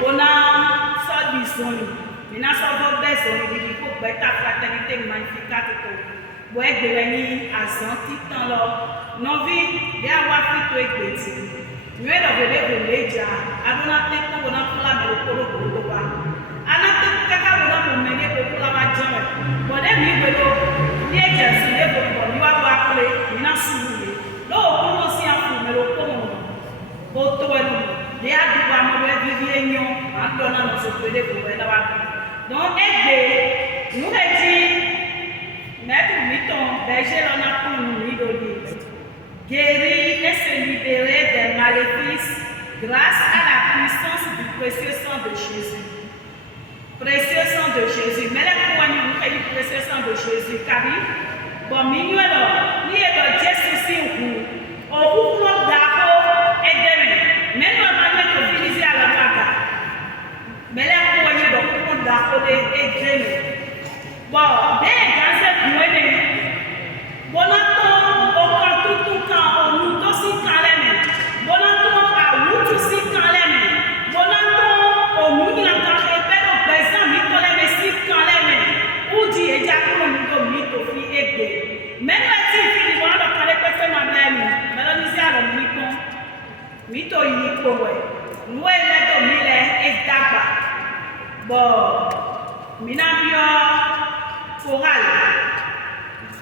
bona so bisoni mina so bo besoni di ko beta fraternité magnificat to bo egbere ni azan titan lo novi de awa fito egbeti we do be de leja abona te ko bona kula me ko ko ba ana te kaka bona mo me ne ko kula ma jama bo de mi we do ni eja si de bo ni wa ba kule mina su lo ko no si afu me lo ko mo Botoelu, les adouba mauvais vivien, en donnant nos opérés pour être là. Donc, aider, nous dit, mettre miton, berger l'on a pour nous idoler, guérir et se libérer des maléfices grâce à la puissance du précieux sang de Jésus. Précieux sang de Jésus. Mais les poignets, nous faisons du précieux sang de Jésus, car bon, mignon, il est de Jésus si au bout d'Aro et de même pas de utiliser à la vague. Mais les poignets de bout d'Aro et de bon, dès dans cette moyenne, bon, on tout quand on nous aussi quand même. Bon, on aussi quand même. Bon, on nous il a quand même besoin de les messieurs quand même. Ou dit et déjà pour nous mytho fi ebe. Même si il va dans les personnes à même. Mito yi kowe nwe le do mi le edagba bo mina bio foral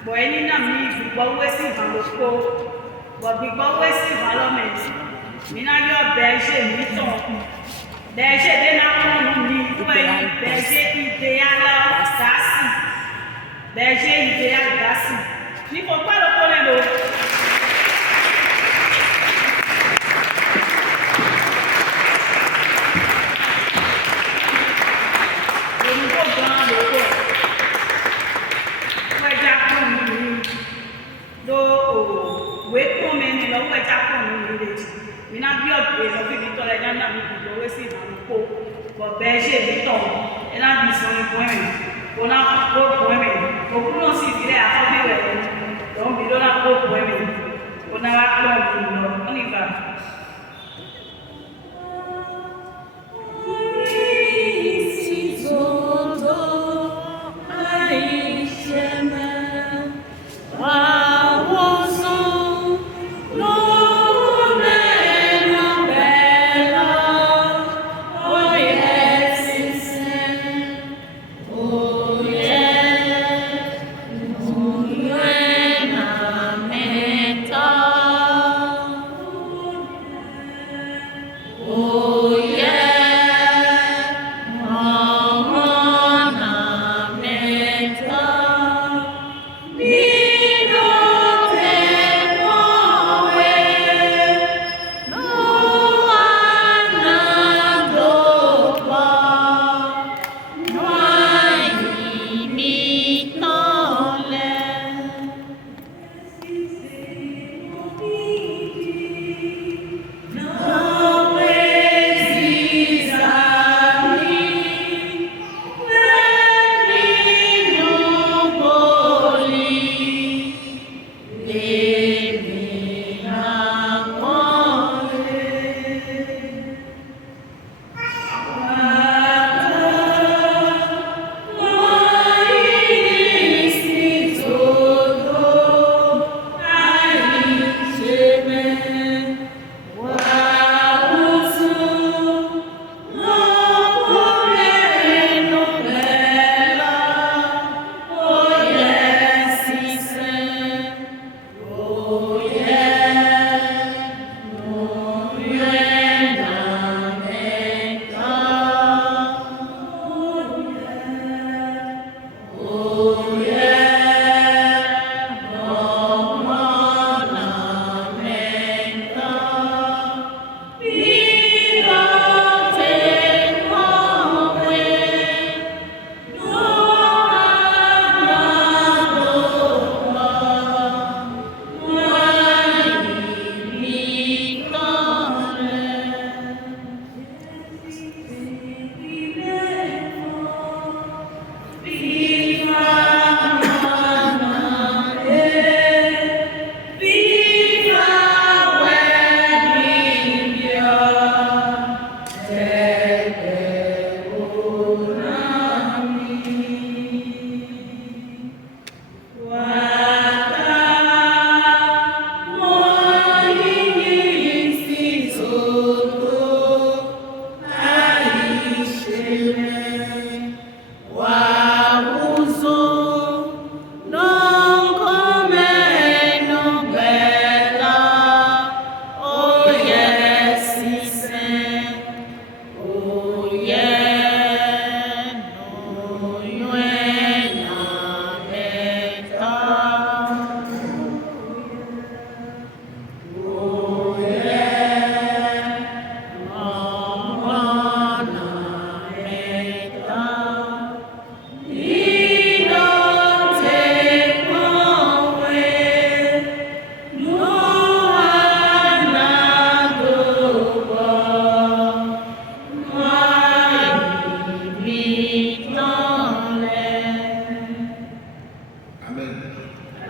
bo eni na mi gbigbo we si van lo ko bo gbigbo we si van lo me mina yo beje mi ton beje de na ko mi we beje ideal dasi beje ideal dasi ni ko pa lo ko le lo berger mi ton et là ils sont les points on a gros point mais au plus on s'y dirait à faire donc il donne un gros point mais on a la on y va.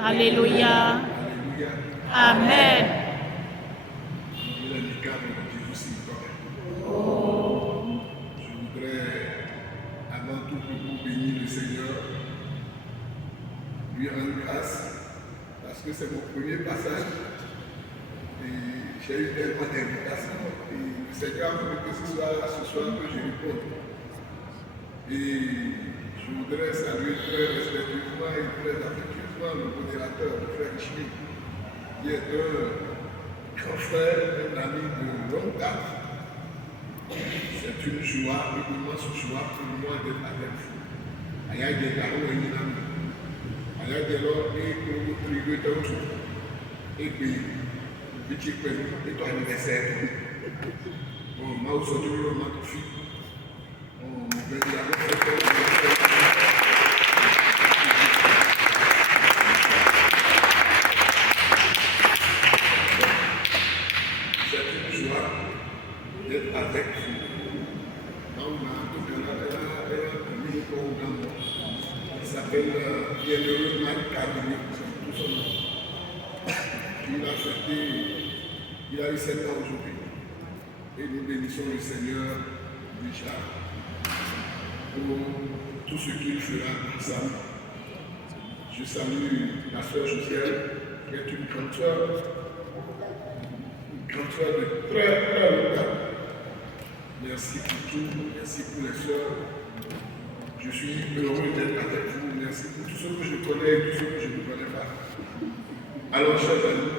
Alléluia. Alléluia. Amen. Il est le cas de Jésus s'il paraît. Je voudrais avant tout pour bénir le Seigneur, lui rendre grâce, parce que c'est mon premier passage. Et j'ai eu tellement d'invitations. Et le Seigneur a voulu que ce soir que je réponde. Et je voudrais saluer très respectueusement et très affectueusement le modérateur, le frère Schmitt, qui est un grand frère, un ami de longue date. C'est une joie, une immense joie pour moi d'être avec vous. Aya de Garo et Ninami. Aya de l'or et pour trier d'autres. Et puis, petit peu, et ton anniversaire. Bon, moi aussi, je vais me faire. On va dire à c'est une joie d'être avec vous. Il s'appelle Bienheureux Mike Cadenet, c'est tout son nom. Il a eu 7 ans aujourd'hui. Et nous bénissons le Seigneur déjà pour tout ce qu'il fera ensemble. Je salue ma soeur Josiane, qui est une grande soeur de très très longtemps. Merci pour tout, merci pour les soeurs. Je suis heureux d'être avec vous. Merci pour tout ce que je connais et tout ce que je ne connais pas. Alors, chers amis,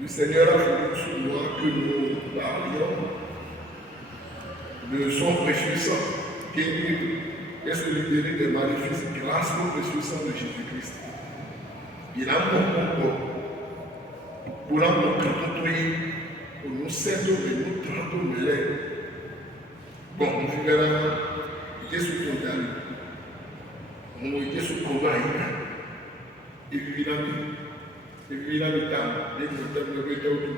le Seigneur a voulu sur moi que nous parlions de son précieux sang, qui est se libérer des maléfices grâce au précieux sang de Jésus-Christ. Il a mon corps pour l'encontrer, pour nous servir de nous tremper de l'air. Bon, on verra. Yesu kundani, Mungu Yesu kuwaina, ibibila mitano, ndio tutamweka huko.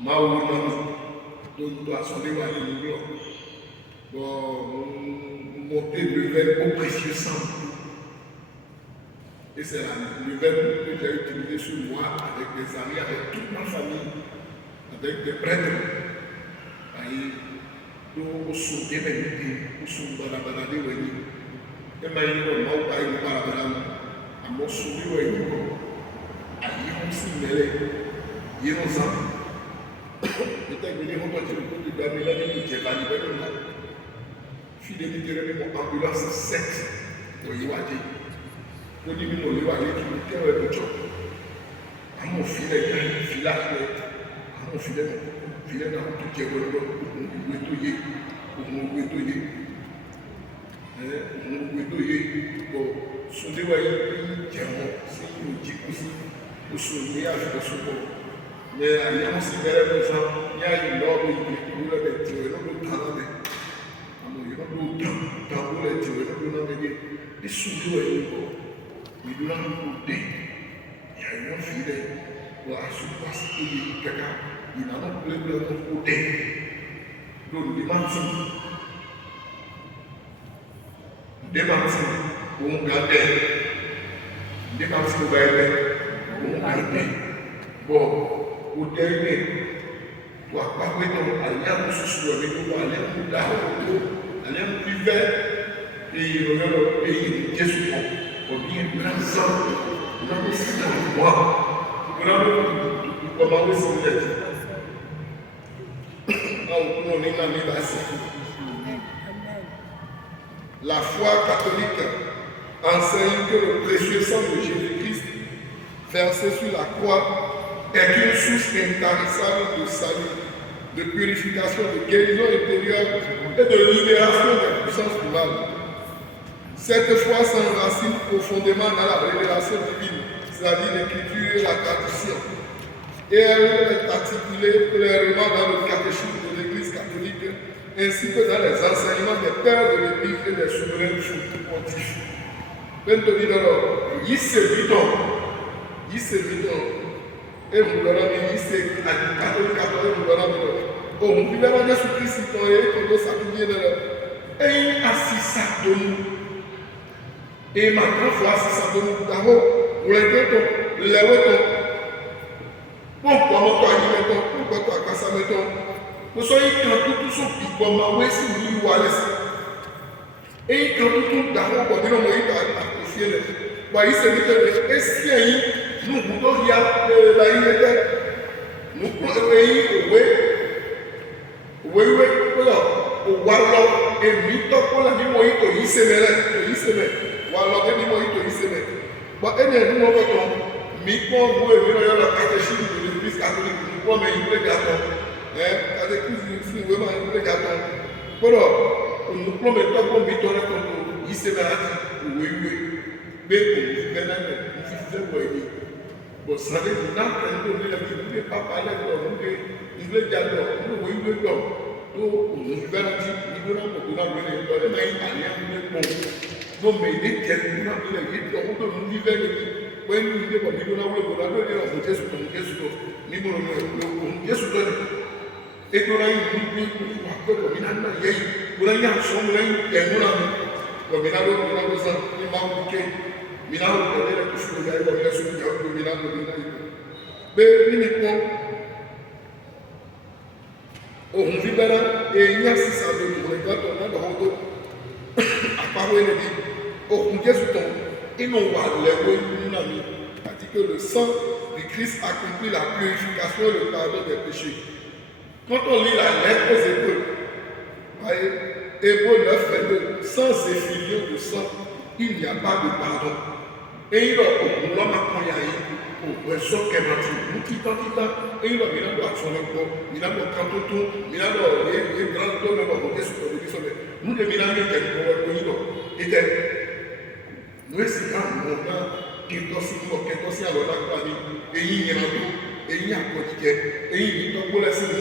Maono doit assumer les niveaux. Bon, monter le verbe au précieux sang. Et c'est le verbe que j'ai utilisé sur moi avec des amis, avec toute ma famille, avec des prêtres. Nous sommes des médecins, nous sommes dans la balade de Wéni. Et maintenant, nous avons parlé de la balade. À mon souvenir, à Yéron Simele, Yéron Zam. Peut-être que nous avons parti le coup de Gabriel et de Djebali Benona. Fidélité de mon ambulance 7 au Yéwadi. Nous avons dit que nous avons allé tout le temps avec le job. À mon filet, à mon filet, filet dans tout le monde. Bon, sondé wa yi jẹun sí òjìkú sí oṣù ní àfikọsọpọ ní àyẹ̀wò sí bẹ̀rẹ̀ lọsàn ní àyè lọ́wọ́ ìgbìmọ̀ lọdẹ tìwé lọ́dọ̀ tàn lọdẹ àmọ́ yìí lọ́dọ̀ tàn lọdẹ tìwé lọ́dọ̀ náà lẹdẹ ní sondé wa yi bọ ìlú náà ló dé ìyàwó fi dẹ wọ àsopọ̀ sí ìlú kẹta ìlànà pẹ̀lẹ́pẹ̀lẹ́ náà kó dé. Donc, démentir, on gardait. Démentir, on gardait. Bon, au dernier, pour pas mettre un lien sur le vélo, un lien pour la un lien plus vert, et le pays de Jésus, au bien grand sang, on a aussi dans moi. On a comment vous êtes. La foi catholique enseigne que le précieux sang de Jésus-Christ versé sur la croix est une source intarissable de salut, de purification, de guérison intérieure et de libération des puissances du mal. Cette foi s'enracine profondément dans la révélation divine, c'est-à-dire l'écriture et la tradition. Et elle est articulée clairement dans le catéchisme de l'Église catholique, ainsi que dans les enseignements des pères de l'Église et des souverains pontifes. Maintenant, il se bidon, et vous l'avez dit, il se catholique, vous l'avez dit. Oh, vous vivez dans Jésus-Christ, et vous s'appuyer dans le. Et il assiste à nous. Et maintenant, voilà, c'est ça, donc, d'abord, vous l'avez dit, les wetons. Pourquoi toi, pourquoi toi, quand ça mettons, vous soyez quand tout son pic, comme ma ouais, si vous y allez. Et quand tout d'abord, quand nous avons accroché, il s'est dit que, et si nous pouvons y aller, nous pouvons y aller, oui, au Wallo, et Mito, pour la nuit, il s'est mêlé, Wallo, et il s'est mêlé. Bon, et nous avons Miko, vous et vous, la catéchisme de l'église catholique, nous pouvons mais il voulait gâteau. Catéchisme, vraiment, il voulait gâteau. Voilà, nous pouvons mettre comme Mito, il s'est mêlé, oui, mais nous faisons quoi. Bon, ça veut dire que nous ne pouvons pas parler de nous voulons dire nous voulons dire nous nous verrons dire nous voulons dire nous mais des quels nous avons dit nous vivons quand nous vivons nous voulons dire on Jésus nous voulons Jésus et nous avons dit nous comme il a dit nous avons somme là et nous avons comme il a dit nous avons ça nous avons dit nous avons dit que sur le gars il a sur le gars nous avons dit mais uniquement on vit bien et il y a 600 de nous regarde on a dans le à part où il dit on Jésus ton et non va les nous ami dit que le sang du Christ accomplit la purification et le pardon des péchés. Quand on lit la lettre aux Hébreux, Hébreux 9, 22, sans effusion de sang, il n'y a pas de pardon. Et il a l'homme a connu au son qu'elle m'a dit, nous quittant, et il a mis dans son corps, il a mis dans tout, il a mis les grands hommes, il a mis sur le sommet. Nous, les milagres qui étaient, nous, c'est quand nous qui est alors là, et il y a et il y a et il y a pour laisser nous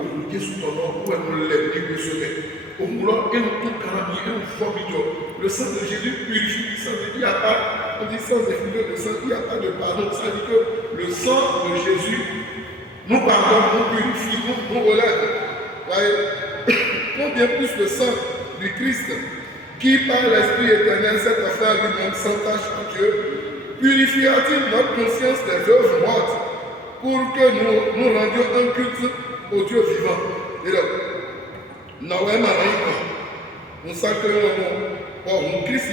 au bout sous ton nom, où nous lève les sommet. Au boulot, et nous tout carami, et nous formidable. Le sang de Jésus purifie, ça veut dire qu'il n'y a pas, on dit sans effusion de sang, il n'y a pas de pardon. Ça veut dire que le sang de Jésus nous pardonne, nous purifie, nous relève. Combien plus le sang du Christ, qui par l'Esprit éternel s'est offert lui-même sans tâche à Dieu, purifiera-t-il notre conscience des œuvres mortes pour que nous rendions un culte au Dieu vivant. Et donc, Noé Maraïka, nous sacrons mon Christ,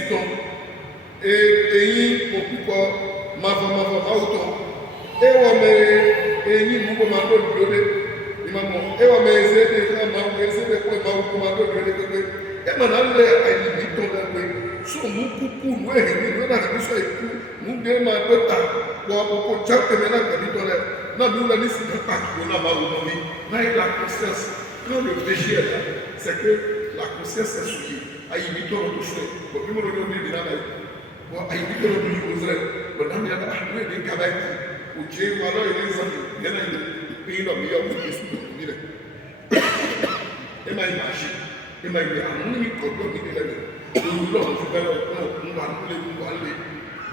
et pourquoi Mavamavamauton, et on me Imamo, ewa meze de kama meze de kwa mawu de e mana le ayi mi to da pe so mu kuku nu e ni na ni so e ku mu de ma do ta ko chate me na ka to le na du la ni si pa ki na ma wo mi na la conscience quand le péché est là c'est que la conscience est souillée ayi mi to do so ko bi mo do ni na bon ayi mi to do ni ko zre ko na mi na ni de ka ba ki o je wala e ni zani ya na ni pays dans le meilleur de Jésus de l'unité. Et m'a imaginé, et m'a dit, à mon ami, quand on dit que nous allons faire nous va aller,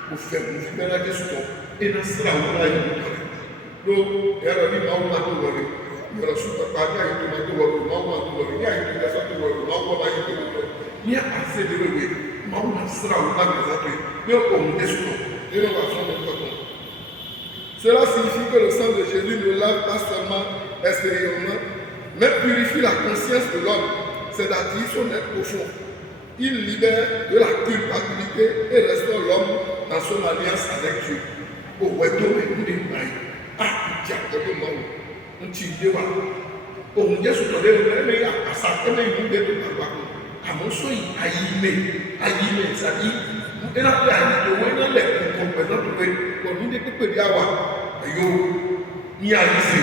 pour faire nous faire la question, et dans cela, on a eu donc, elle a dit, non, on a tout volé. Il y a la soupe à pas, il y a eu tout volé, non, on a tout volé, il y a eu tout volé, non, on a eu tout volé. Il y a assez de levé, mais on a cela, on a présenté, mais on est sur l'innovation de notre monde. Cela signifie que le sang de Jésus ne lave pas seulement extérieurement, mais purifie la conscience de l'homme, c'est-à-dire son être profond. Il libère de la culpabilité et restaure l'homme dans son alliance avec Dieu. Au retour de l'Église, ah, tu as de moi, on t'y dit, on dit sur ton mais à ça, on a une idée de la à mon soin, aïmé, ça dit, vous êtes là, vous êtes là, vous êtes là, nous ne pouvons pas dire ni à ici.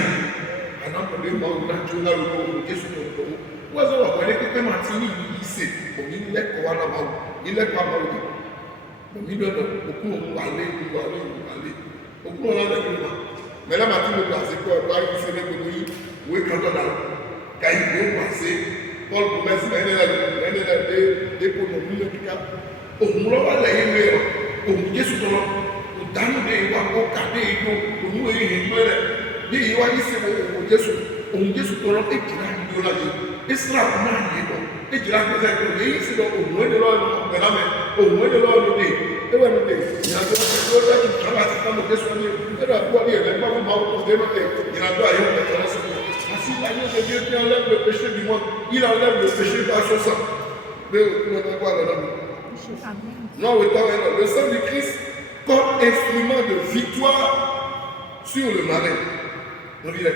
Un an pour les mois où la journée où Jésus nous donne. Où est-ce qu'on va aller que Martini ici? Pour nous, il est quoi là-bas? Il est quoi là-bas? Pour nous, beaucoup on va aller. Beaucoup on va aller. Mais là, Martini nous passe quoi? Là, il fait des bruits. Où est quand on a? Quand il vient passer, Paul commence à aller là, des économies de tout cas. Au moins, on va aller. Au milieu sur ton danu de iwa ko kade ido onu e hinwe le ni iwa ise wo Jesu to lo e jira ido la ye Israel na ye do e jira ko se ko e ise do onu e lo no be na me òun ó lè lọ́wọ́ lóde ẹwà lóde ìrìnàjò lọ́dọ̀ tí ìjọba ti ká lóde sọ ní ẹ̀rọ àbúrò ní ẹ̀rọ ẹgbẹ́ fún báwọn lóde lóde ìrìnàjò ayé ọ̀pẹ̀tẹ̀ lọ́sọ̀ àti ayé òde bí enlève le péché du monde il enlève le péché par son sang mais on a quoi là-dedans non le sang du Christ comme instrument de victoire sur le malin on dirait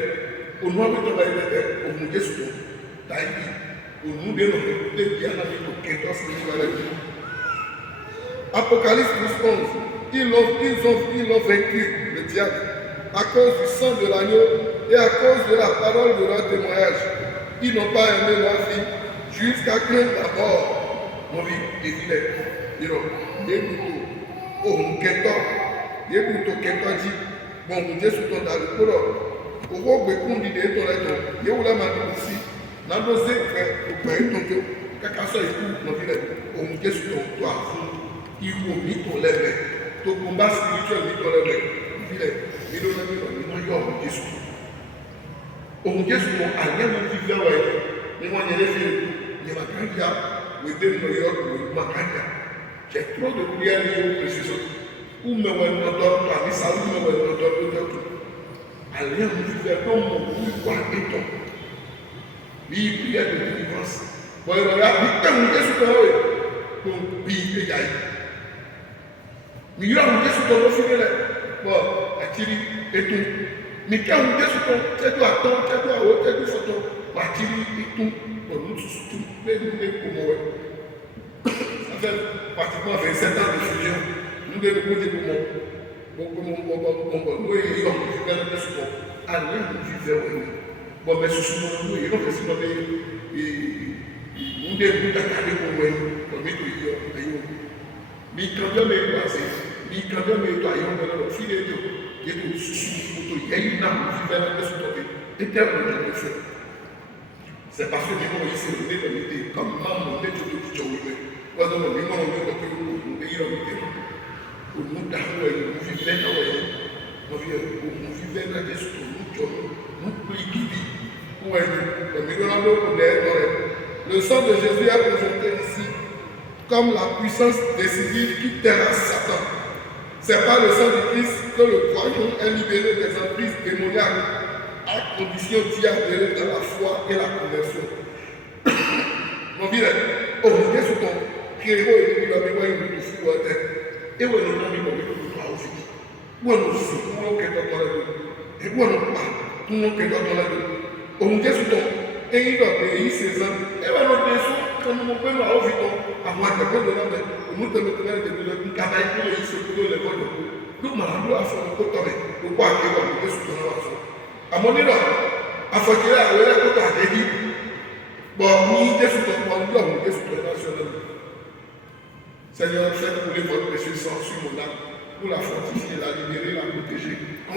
au nom de ton baïbète au nom de Jésus taïbi au nom de nos de bien la vie au quinton spirituel Apocalypse 11 ils l'ont vaincu le diable à cause du sang de l'agneau et à cause de la parole de leur témoignage. Ils n'ont pas aimé leur vie jusqu'à craindre la mort. Mon vie, des filets. Ils ont dit, oh, mon quinton, dit, bon, mon Dieu, sous ton dalé, pour eux, au roi, beaucoup dit, ton laito, il y a où la main ici, n'a pas osé faire, au pays, ton Dieu, caca, ça, il faut, mon filet, oh, mon Dieu, sous ton toit, il faut mis ton lèvre, ton combat spirituel, mis ton lèvre, mon filet, il doit mettre dans le nom de Jésus. Au Jésus, on a rien de vivre avec eux. Mais moi, il y a des filles, il y a ma candia, ou des New York, ou ma candia. J'ai trop de prières liées aux précisions. Où me voit une autre, parmi ça, où me voit une autre, peut-être. Rien de vivre comme mon pouvoir et ton. Lui, prière de délivrance. Bon, il regarde, il t'a monté sur ton haut. Pour payer les gailles. Mais il a monté sur ton haut, fini-le. Bon, Atiri et tout. Mais quand on est sur ton, tu dois attendre, tu dois haut, tu dois photo, partir et tout, on nous tout, mais nous devons comme ça fait pratiquement 27 ans de fusion, nous devons poser comme nous et nous vivons sur ton, allez nous vivons, bon mais sur nous, il faut que c'est nous devons t'accaler comme nous, mais quand on est passé, mais quand on est passé, on est fil et tout. Il y a une âme qui vient de se tomber. Éternellement, le feu. C'est parce que les gens ici, on est comme maman, on est tout petit jour. On est dans le monde, on est dans le pays, on est au monde d'Ahoué, on vivait dans le on vivait dans les choses, nous prions, le sang de Jésus est présenté ici comme la puissance décisive qui terrasse Satan. C'est par le sang du Christ que le croyant est libéré des emprises démoniaques à condition d'y adhérer dans la foi et la conversion. Mon vieux, au milieu de ton créo et de la mémoire de fou à terre, et où est le nom de toi aussi? Où est le fou? Où est le temps de et où est le pas? Où est le temps de au milieu de ton et il doit payer ses âmes. Et bien, notre déçu, quand nous pouvons avoir vu ton à moi, de l'homme, nous te mettons de travail pour les secours les vols. Nous m'avons à faire un peu de temps, pourquoi il va nous sous ton avançon. À mon élan, à faire qu'il y a un peu de dit, bon, nous sommes sous ton point, nous sommes sous ton national. Seigneur, faites pour les votre précieux sang sur mon âme, pour la fortifier, la libérer, la protéger, pour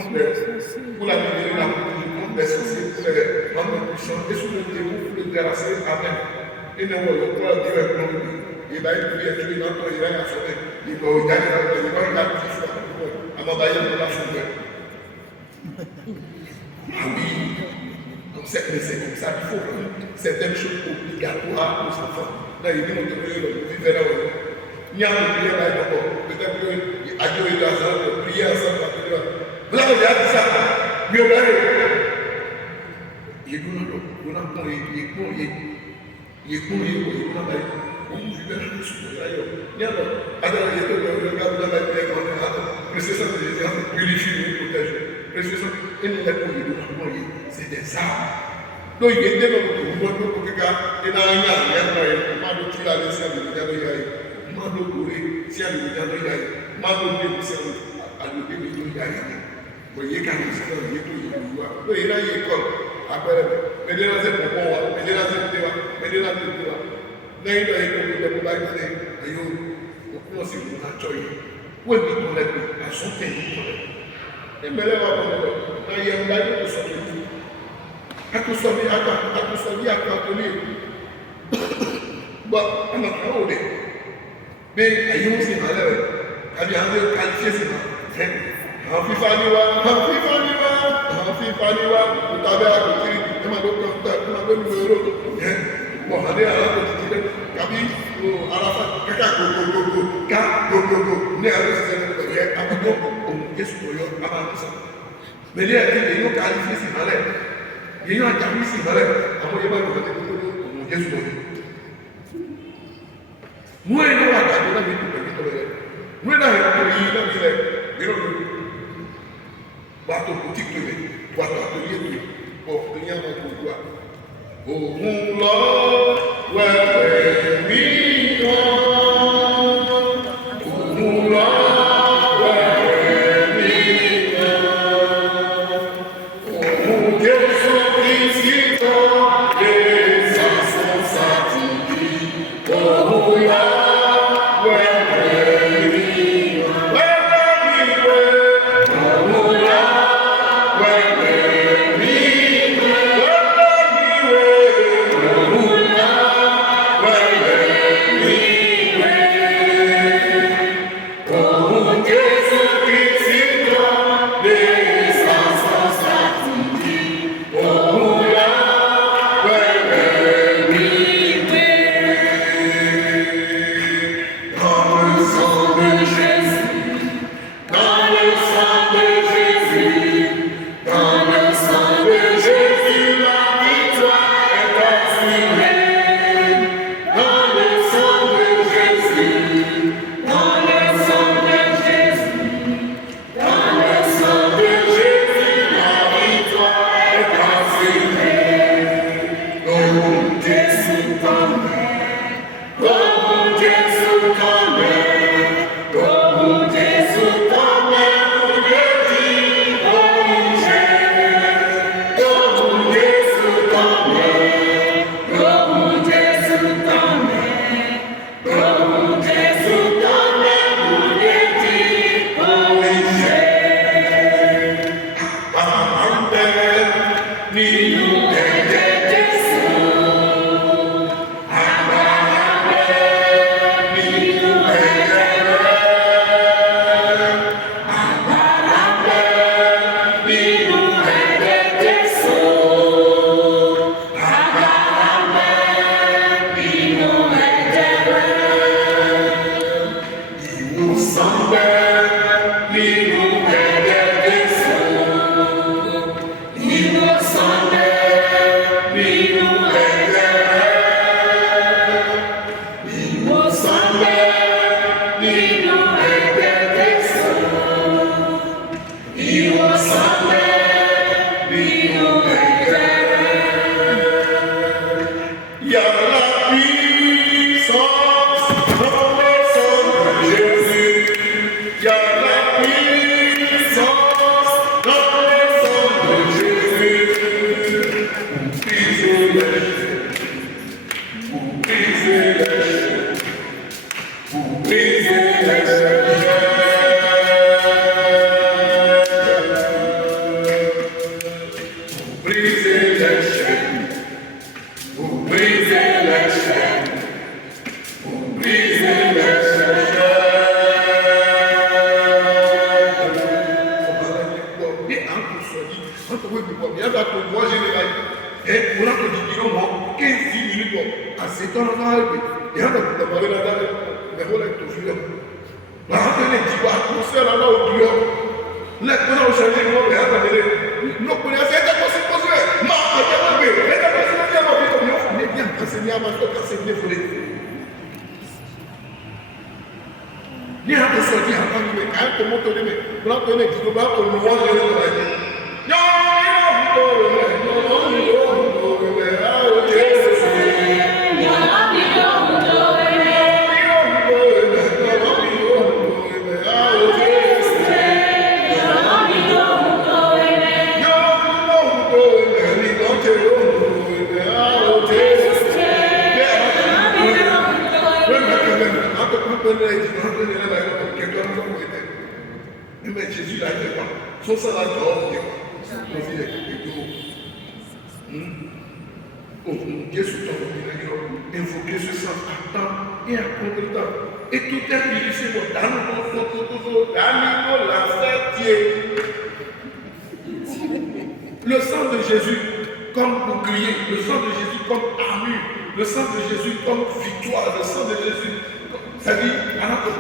la libérer, la protéger, pour les rendre puissants, et sous le démon, pour les terrasser. Amen. Et nous allons voir directement. Il va être plus écrit dans ton il va y affronter. Il va regarder dans ton il va regarder plus fort. À mon bailleur de la fondeur. Ah oui. Donc c'est comme ça qu'il faut prendre certaines choses obligatoires aux enfants. Là, il dit, nous devons vivre là. Il y a un prière là d'abord. Peut-être qu'il a dû être ensemble, prier ensemble. Là, on a dit ça. Mais on a dit. Il est bon, il est bon, il est bon, il est bon, il est bon. On vit dans le sous d'ailleurs. Il y a alors il y a le regard de la terre dans le précieux de Jésus purifie nous protège. Précieux et nous les pour c'est des armes. Donc il y a des gens qui vont pour que gars et dans un an il y a pas de tir à l'essai de la guerre. Pas de courir si à la guerre. Pas de début si à la début de la guerre. Vous voyez quand il s'est dans le tout il voit. Donc il a une école après mais là c'est pour bon mais là c'est pour lẹ́yìn náà yìí kò lè bá gbé ẹ̀yọ́ òkú ọ̀sẹ̀ ìlú àjọ yìí wọ́n èmi tó lẹ́gbẹ̀ẹ́ àsọ̀tẹ̀ yìí tó lẹ́gbẹ̀ẹ́. Ẹ̀mẹ̀lẹ́ wa kọ̀ lọ́wọ́ náà yẹ ńlá yóò tó sọ̀tẹ̀ yìí. Àtúnṣọ bí àkàtọ̀ ní èkó. Gbọ́ ọ̀nà kan ò lè. Bí ẹ̀yìn ó sì máa lẹ́rẹ̀ àbí àwọn yóò ká tiẹ̀ sí máa fẹ́. Àwọn fífa ni wa kò tàbí àkókiri ẹ̀ máa ló kọ́ Bon, allez à la petite, Kabi, Arafat, Kaka, Gogo, ne alo sese ne yɛ abato ɔmu yesu kɔyɔ abato mɛ ne yɛ ti yɛ yɔ k'ali si ma lɛ yɛ yɔ adzami si ma lɛ amu yɛ ba yɔ k'ate ko ɔmu yesu kɔyɔ mu yɛ ne wa gado na mi tu pɛpi tɔ lɛ mu yɛ na yɛ to yi na mi lɛ mi lɛ lɛ wa to kuti to lɛ wa to ato yɛ to bɔ to yɛ ma to do a òun lọ wẹ̀wẹ̀ mi kan. Le sang de Jésus comme bouclier, le sang de Jésus comme armure, le sang de Jésus comme victoire, le sang de Jésus C'est-à-dire, alors que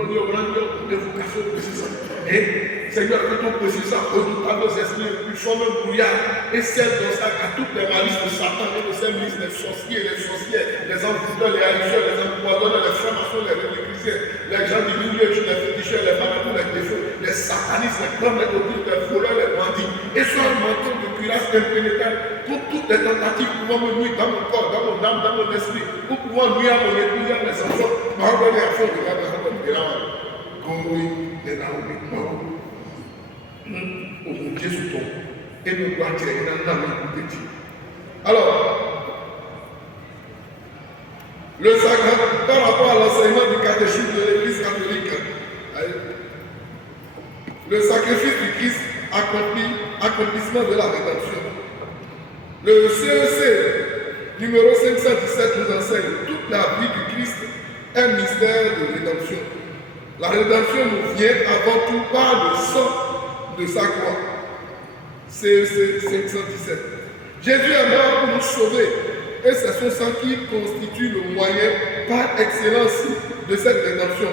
on évocation de ça. Et Seigneur, que ton processus redoute à nos esprits plus forme un brouillard et celle dans ça à toutes les malices de Satan et de ses milices, les sorciers, les sorcières, les envoûteurs, les haïsseurs, les empoisonneurs, les francs-maçons, les républicains, les gens du milieu, les féticheurs, les marabouts, les défauts, les satanistes, les grands, les occultes, les voleurs, les bandits. Et soit un manteau de cuirasse impénétrable contre toutes les tentatives pouvant me nuire dans mon corps, dans mon âme, dans mon esprit, pour pouvoir nuire à mon épouse, à mes enfants. Pardonnez à fond de la maison. Alors, le sacrement par rapport à l'enseignement du catéchisme de l'Église catholique, le sacrifice du Christ accomplissement de la rédemption. Le CEC numéro 517 nous enseigne toute la vie du Christ est un mystère de rédemption. La rédemption nous vient avant tout par le sang de sa croix. CEC 517. Jésus est mort pour nous sauver et c'est son sang qui constitue le moyen par excellence de cette rédemption.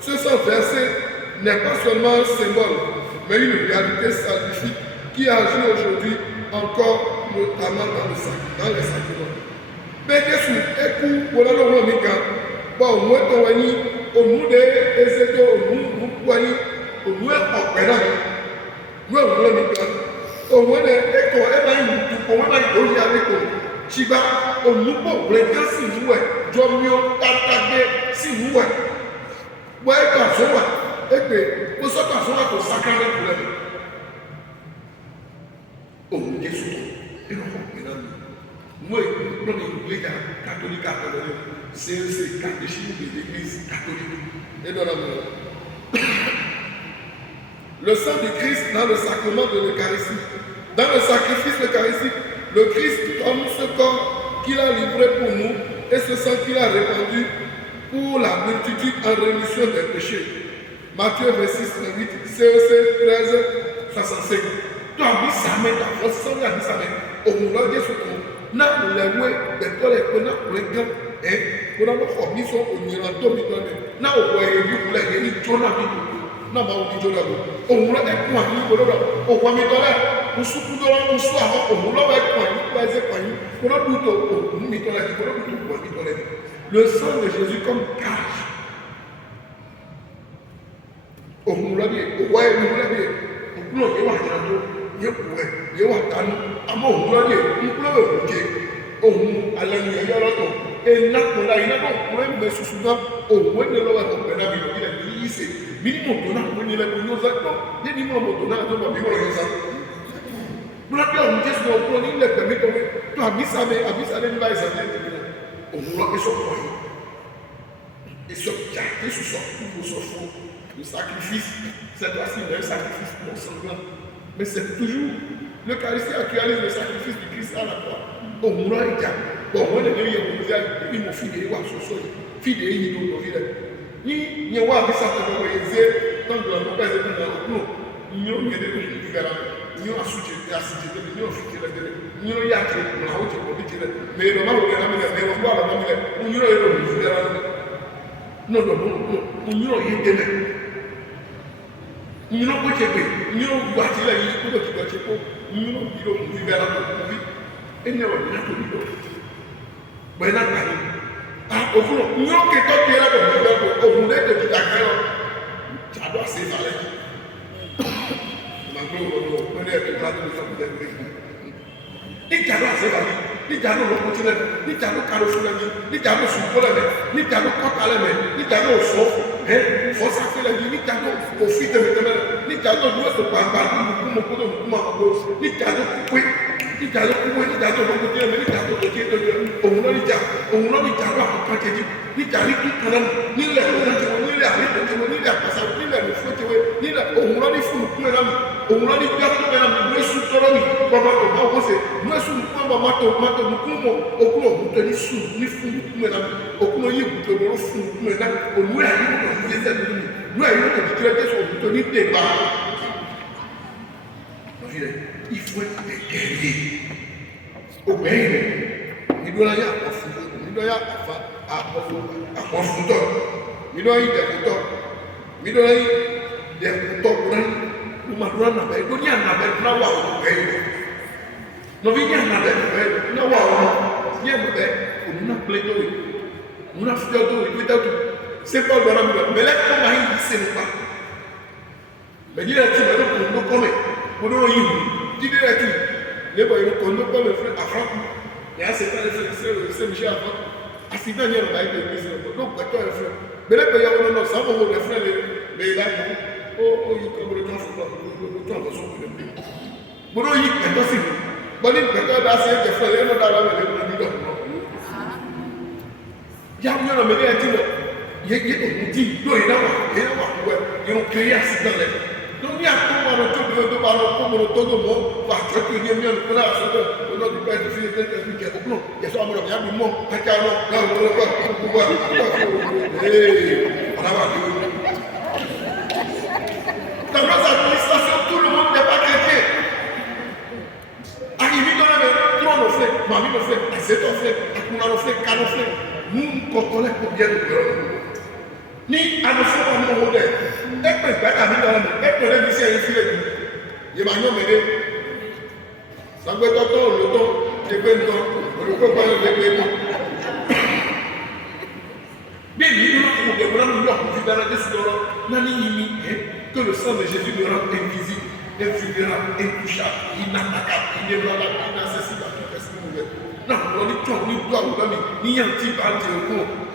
Ce sang versé n'est pas seulement un symbole, mais une réalité salvifique qui agit aujourd'hui encore notamment dans les sacrements. Mais qu'est-ce que voilà le roi Mika? Bon, moi, au nous de Ezedo, au nous Kwani, au nous Opera, nous au Mika, au moins de Echo, au moins de Yaleko, Chiba, au nous pour les gars si nous, Jomio, Tatade, si nous, ouais, quand je vois, et puis, nous sommes à au sacrement pour les au nous de Soto, et nous comprenons. Moi, l'Église catholique, c'est le catéchisme de l'Église catholique. Et dans le sang du Christ dans le sacrement de l'Eucharistie. Dans le sacrifice eucharistique, le Christ donne ce corps qu'il a livré pour nous et ce sang qu'il a répandu pour la multitude en rémission des péchés. Matthieu 26, 8, CEC 13, 65. Toi, ça met ta force, ça met ça met. Au moment de ce coup, na lewe de tole ko na kulega ko na ko mi so onira to mi to na o wa ye bi kula ye ni jona mi na ma o ni jona go o mu la e ku ani ko do o wa mi to le o su ku do o su aho o mu lo wa e ku ani ko eze ku ani ko na du to o mu mi to le ko na du to ko mi to le le sang de Jésus comme cage o mu la bi o wa e mu la bi o ku lo ye wa ja to ye wa tanu àmọ́ òun lọ́dẹ̀ ńkúlọ́wẹ̀ òkè òun alẹ́nu ẹ̀yọ́ lọ́tọ̀ ẹ̀ná kúnlá iná náà kúnlẹ̀ ń bẹ ṣuṣu náà òun wẹ́n ní lọ́wọ́ ẹ̀kọ́ pẹ̀lú àmì ìlọ́gílẹ̀ ní yí ṣe mí ní mọ̀tò náà kúnlẹ̀ ní lẹ́kùn yóò sẹ́kọ̀ ní ní mọ̀tò náà tó bàbí wọ́n yóò sá. Bùrọ̀dẹ̀ ọ̀hún jésù náà kúrò ní ilẹ̀ pẹ̀mí tó wẹ́ tó àbísàlẹ̀ ní báyìí sàlẹ̀ ìdílé òun lọ ìṣọ̀kọ̀ yìí ìṣọ̀kọ̀ jésù sọ fún le sacrifice cette fois-ci le sacrifice non sanglant mais c'est toujours l'Eucharistie actualise le sacrifice du Christ à la croix. Au moulin et diable. Bon, moi, les deux, il m'a fait des lois sur ce sol. Fille des îles, il y a un peu ça, tant que l'on peut être dans le il y a des choses différentes. Il y a un sujet, il y a un sujet, il y a un sujet, il y a un sujet, il y a un sujet, mais le mal, il y a un sujet, mais on voit la main, il y a un sujet. Non, il y a un sujet. Il y a un sujet, il y a un sujet. Nous vivons vivre la vie et nous avons bien connu. Mais là, au fond, nous avons quelqu'un qui est là pour nous dire que tu as créé. Tu dois s'évaler. Maintenant, on est tout là de nous faire. Et tu dois s'évaler. Ni jalo lo continent, ni jalo karo fulani, ni jalo sukola me, ni jalo kotale me, ni jalo so, fosa fela ni jalo ofite me temela, ni jalo duwe to pamba, ni kumo ko, ni jalo kuwe, ni jalo lo continent me, ni jalo to keto omuno ni jalo akante ni jali tu kana ni le ni le pasa ni le fote we ni le omuno ni fu kumela omuno ni gato mela ni su toro ni baba ko ba ko se no su ko mato mukumo okuno mutoni su ni fu kumela okuno yi buto ro fu kumela onu ya ni ko ni se ni no ya ni ko ti tire so mutoni te ba il faut être guerrier au bien il doit y avoir il doit y avoir akɔfutɔ mi dɔ yi dɛkutɔ mi dɔ yi dɛkutɔ kuna kuma dura nabɛ do ní anabɛ kuna wà wò bɛ yi nɔvi ní anabɛ bɛ kuna wà wò ní anabɛ onuna kple do yi onuna fitɔ do yi pété do sekɔ dɔ na mi dɔ mɛlɛ kɔ ma yi yi se nípa mɛ yi yɛ ti mɛ do kɔn do kɔmɛ mo do yi wu ti de yɛ ti ne bɔ yi do kɔn do kɔmɛ fɛ afraku yà á se ta se mi se afraku accident yɛ lɔba yi de bi se do gbɛtɔ yɛ fɛ mɛlɛ bɛ yɛ wɔlɔ nɔ sanfɛ wo lɛ fɛ le yi la yi o yi kɔ mo do tɔn fún mo tɔn fún so mo do mo do yi gbɛtɔ si bɔn ni gbɛtɔ da se jɛ fɛ yɛ lɔ da la mɛ lɛ mo do dɔ ya mo yɛ mɛ ne yɛ ti lɔ yɛ o ti do yi na wa wɛ yɛ o kiri accident lɛ donc ni a tó ma lọ tó do ma lọ tó mo lọ tó do mọ wà tó tó yẹ mi ọ̀nà kó náà sọ pé o náà ti bá ẹni fi ẹni fi kẹ òkúrò yẹsọ àwọn ọmọdé yàgbé mọ kẹkẹ lọ náà wọlé wà gbogbo wà ọ̀làwà ni o. Dans nos administrations, tout le monde n'est pas chrétien. Arrivé dans la maison, tout le fait, mamie le fait, Azéto fait, Akuna le fait, Kano fait. Nous, quand on est pour bien le ni àlùfò ọmọ wọn dẹ ẹgbẹ ìgbàgbà mi lọrọ mi ẹgbẹ rẹ mi sí ẹyin fílẹ mi yìí máa yọ mẹlẹ sàgbẹtọtọ olùtọ ẹgbẹ ńtọ olùkọ gbọdọ ẹgbẹ mọ bí èmi nínú kò dẹ̀wọ́ náà lọ kò fi dára dé sí lọ́rọ́ náà ní yìí mi que le sang de Jésus me rend invisible, invulnérable, intouchable, inattaquable, inébranlable, inaccessible à tout esprit mauvais. Non, on dit tout, on dit toi, on dit ni un petit bal de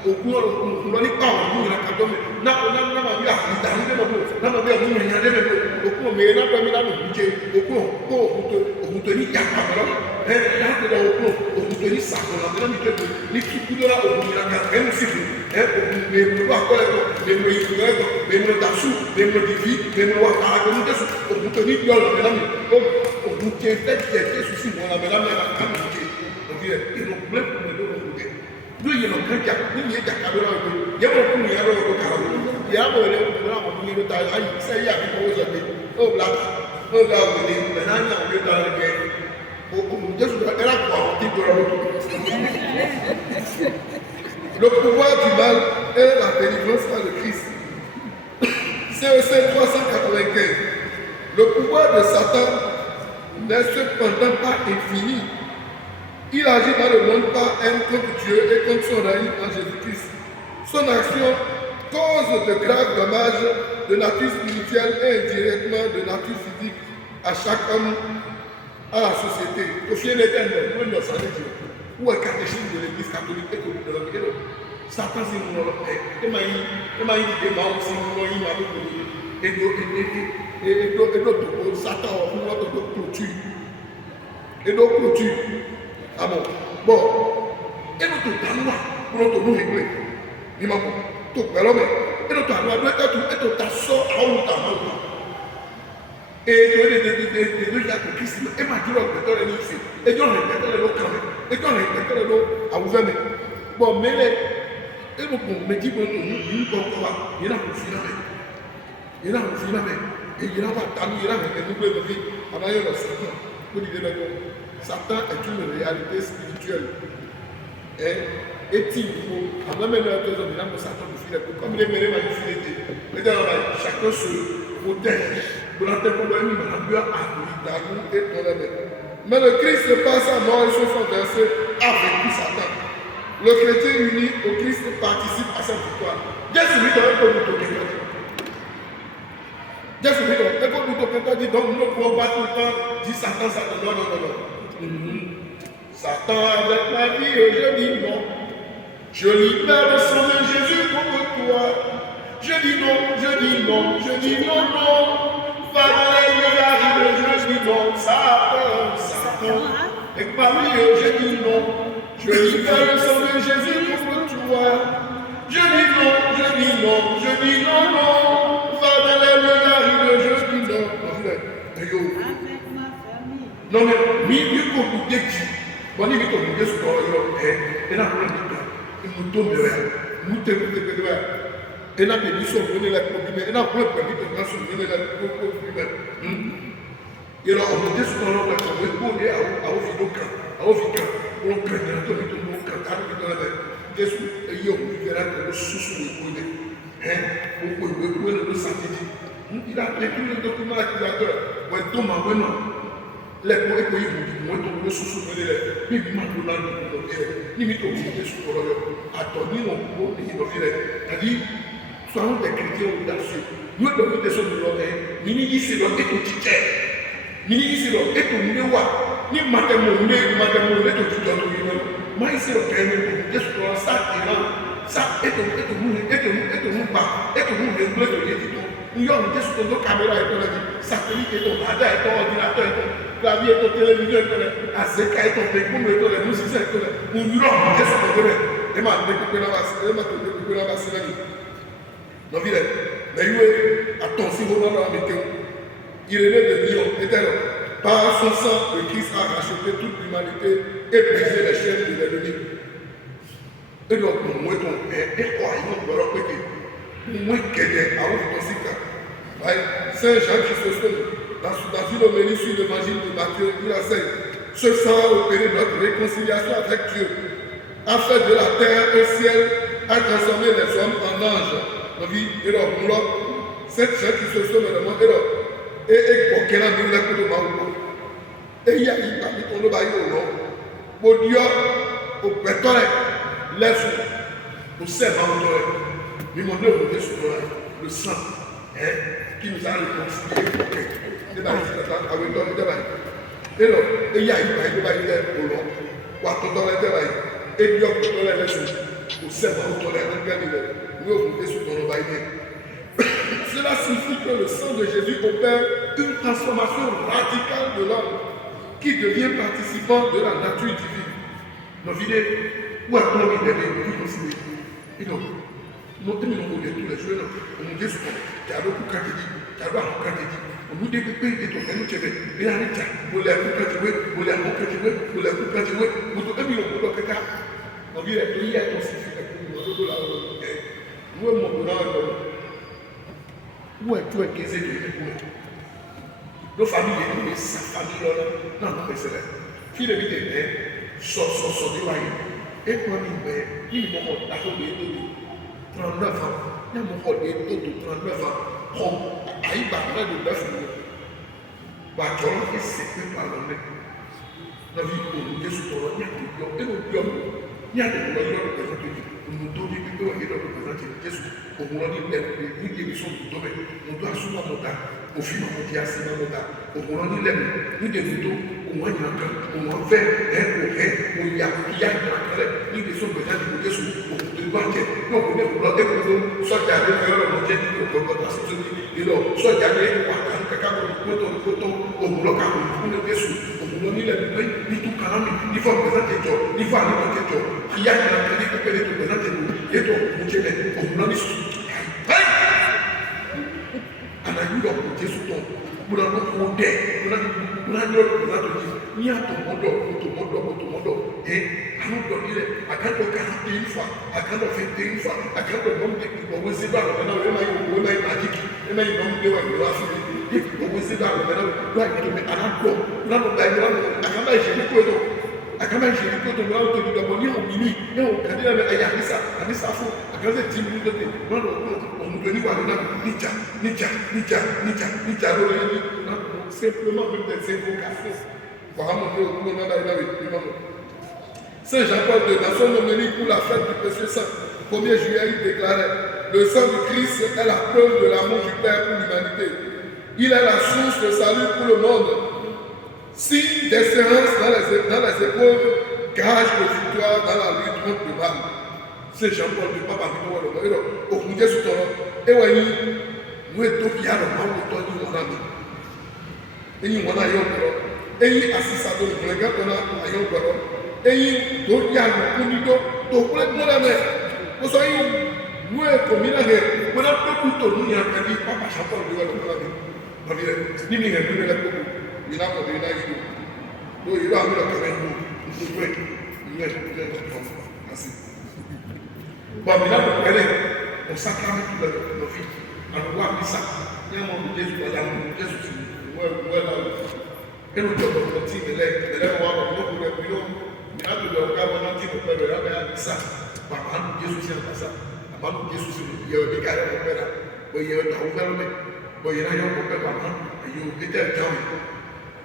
òkú ọ̀rọ̀ nípa ọ̀rọ̀ ìlú ìlàkàjọ́ mi náà máa bí àfìdá ní lẹ́mọ̀dọ́ náà máa bí ẹ̀mú ìyàn lẹ́mọ̀dọ́ òkú ọ̀mẹ́ náà pẹ̀mí náà lòkúnjẹ òkú òkúntò ní yàpá mẹ́rọ láti lọ òkúntò ní sàkóná mẹ́rọ ní kẹ́kọ̀ọ́ ní kíkú lọ́la òkú ìlàkà ẹ̀mú sífù òkú mẹ́mú akọ́lẹ̀kọ̀ mẹ́mú ìfúnẹ́kọ̀ mẹ́mú dàsú mẹ́mú dìví mẹ́mú àgbẹ̀mú tẹ̀sù òkúntò ní yọ̀ọ̀lọ̀ mẹ́rọ mi òkúntò tẹ̀tẹ̀ tẹ̀sù sí mọ́ra mẹ́rọ mi do yi no kan ja ni ye ja ka do la ko ye mo ku ye ro ko ka ro ya mo le ko na mo ni ro ta ai se ya bi ko so be o la wo ni na na nya o ta le ke o mo Jésus era ko ti do ro le pouvoir du mal et la délivrance par le Christ. CEC 395. Le pouvoir de Satan n'est cependant pas infini. Il agit dans le monde par haine contre Dieu et contre son règne en Jésus-Christ. Son action cause de graves dommages de nature spirituelle et indirectement de nature physique à chaque homme, à la société. Au final, où est catéchisme de l'Église catholique et de l'Église Satan, c'est mon nom. Et m'a dit des mains aussi, et d'autres, Satan, ou d'autres clôtures. Et d'autres clôtures. Ah bon, et notre talent, pour notre nom réglé, il m'a dit, tout le monde, et notre talent, et notre tasso, à où t'as mal. Et de deux Jacques Christ, et m'a dit, le ici, et Dieu répète le camp, et Dieu répète le à vous aimer. Bon, mais et nous me dit, nous comprends, il y a un final, il y a un final, et il y a un talent, il y a un nouveau vie, en ayant le Satan, pour dire le Satan est une réalité spirituelle. Et il faut, en même temps, Satan nous file, comme les mêmes manifestés, chacun se protège. Mais le Christ par sa mort et son sang versé a vaincu Satan. Le chrétien uni au Christ participe à sa victoire. Jésus lui donne un peu de temps. Jésus lui donne un peu de temps. Dit donc nous ne pouvons pas tout le temps dire Satan, Satan. Non. Satan avec ma vie, je dis non. Je libère le sang de Jésus contre toi. Je dis non. Va dans les lieux d'arriver, je dis non. Satan. Avec ma vie, je dis non. Je libère le sang de Jésus contre toi. Je dis non. Va dans les lieux d'arriver, je dis non. Avec ma famille. Non mais mi ko ku deji boni mi ko ku Yesu ko yo e na ko ni ka mu to me mu te e na be biso mo ne la ko bi e na ko ko bi to na so ne la ko bi be e la o Yesu ko no ka ko e ko e a o fi do ka o fi ka o ka na to mi to mo ka ta mi to na be Jésù ẹyẹ òun fi fẹ́ràn pẹ̀lú ṣoṣo ìkó ilẹ̀ gbogbo ìwé ìwé ló sàtìjì ìdá lẹ́kí ló dọ́kú máa kí adọ́ ẹ̀ wọ́n tó máa wẹ́ náà lẹ́kọ̀ọ́ ẹ̀kọ́ ìwé ìwọ̀n tó wọ́n ṣoṣo ìwé rẹ̀ níbi máa tó náà lọ́dún lọ́dún rẹ̀ níbi tó wọ́n Jésù kọ̀rọ̀ yọ àtọ̀ nínú òkú ìyìnbọn rẹ̀ tàbí tó àwọn tẹ̀kìrìtì òun dà sí yóò dọ̀ bí tẹ̀sán lọ ẹ̀ mí ní yìí sí lọ ètò jíjẹ́ mí ní yìí sí lọ ètò nílé wà ní màtẹ̀mọ̀ ètò jíjọ́ tó yẹ náà máa yìí sí lọ kẹ́rin ní Jésù kọ̀rọ̀ sáà sa ètò mú ba ètò mú lè gbé ètò yẹ ti tó nyɔnu Jésù tó tó caméra ètò lẹ bi satellite ètò ada ètò ordinateur ètò clavier ètò télévision ètò lẹ azeka ètò pẹkúmù ètò lẹ musicien ètò lẹ nyɔnu Jésù tó tó lẹ ẹ máa gbé pípé náà bá sí ẹ máa tó gbé pípé náà bá sí lẹ́nu nọvi lẹ mẹyiwe atọnsi wo náà náà mi tẹ Irénée de Lyon était là par son sang le Christ a racheté toute l'humanité et brisé les chaînes de l'ennemi. Et donc, nous avons Saint Jean Chrysostome, dans une homélie sur l'évangile de Matthieu, il a dit ce sang a opéré notre réconciliation avec Dieu, a fait de la terre un ciel, a transformé les hommes en anges. Saint Jean Chrysostome est le et pour qu'elle a mis la coupe de Maouko. Et il y a eu parmi ton bail au nom, au Dieu, au pétole. Lève au serment mais mon œuvre est sur le sang qui nous a réconciliés. Et donc, il y a eu un bail au long, ou à ton temps, et Dieu peut laisser au serment nous avons sur ton bail. Cela signifie que le sang de Jésus opère une transformation radicale de l'homme qui devient participant de la nature divine. Nos vidéos. Où est-ce qu'on est allé? Et donc, nous avons tous les jours, on nous dit ce qu'on a dit, on nous dit que le pays est au fait, nous avons dit, il y a un état, vous l'avez coupé, vous l'avez coupé, vous l'avez coupé, vous l'avez coupé, on dit, il y a un suffit, nous avons dit, où est-ce que c'est nos familles, sa famille, non, mais c'est vrai. Fille de vie, sort, et quand il m'a dit, 39 ans, il m'a dit, 39 ans, comme il m'a dit, 9 ans, il s'est fait par le nez. La vie pour nous, Jésus, pour nous, il y a des gens qui nous donnent des vidéos et nous représenter Jésus. Pour nous, une émission du domaine, on doit souvent monter, au film, on dit assez dans le tas, pour nous, une des vidéos, au moins, il y a un fait, il y a une des choses besoin de côté sur le banquier. Donc, on est pour l'autre, soit il y a des erreurs, on dit que la société, et donc, soit il y a des erreurs, on bloque à on est sous, on dit les pays, ni tout calme, il faut présenter Dieu, il faut aller dans Dieu. Il y a une entreprise qui peut être présentée, et donc, on dit, on dit, on a eu leur côté sous ton. Pour un autre monde, pour un autre ni à ton monde, et à nous donner, à quand on 41 fois, à quand on 21 fois, à quand on nombre de on va se battre, on a une magique, on a une nombre de et on va se battre, on a simplement même des invocations. Saint Jean-Paul II, dans son homélie pour la fête du Précieux Sang, 1er juillet, il déclarait: le sang du Christ est la preuve de l'amour du Père pour l'humanité. Il est la source de salut pour le monde. Signe d'espérance dans les épreuves, gage de victoire dans la lutte contre le mal. Saint Jean-Paul II, Papa Victor, au Koudia Soutoro, et oui, nous sommes tous les gens et nous avons et assisté à nos regards, on a et nous avons nous sommes nous comme il a dit, on a peu de temps, nous avons dit, Papa Jean-Paul II, on a dit, ni ni ni la coupe, il a pas de la vie. Donc il a mis la caméra, nous pouvons merci. Bon, il a pas on s'acclame toute nos vies, on voit ça. Il y a un moment où Jésus va y Jésus. Et nous devons continuer de l'aider. De l'aider, on va nous dire, nous avons dit, nous avons dit ça. sí àgbàsá àbálò Jésù sí yẹ ọdí ká ẹ̀rọ pẹ́ra bọ̀ yẹ ọdọ àwọn fẹ́ràn mẹ́ bọ̀ yẹ náà yọ ọkọ̀ pẹ́ pàmò èyí ò pété ẹ̀jọ́ mi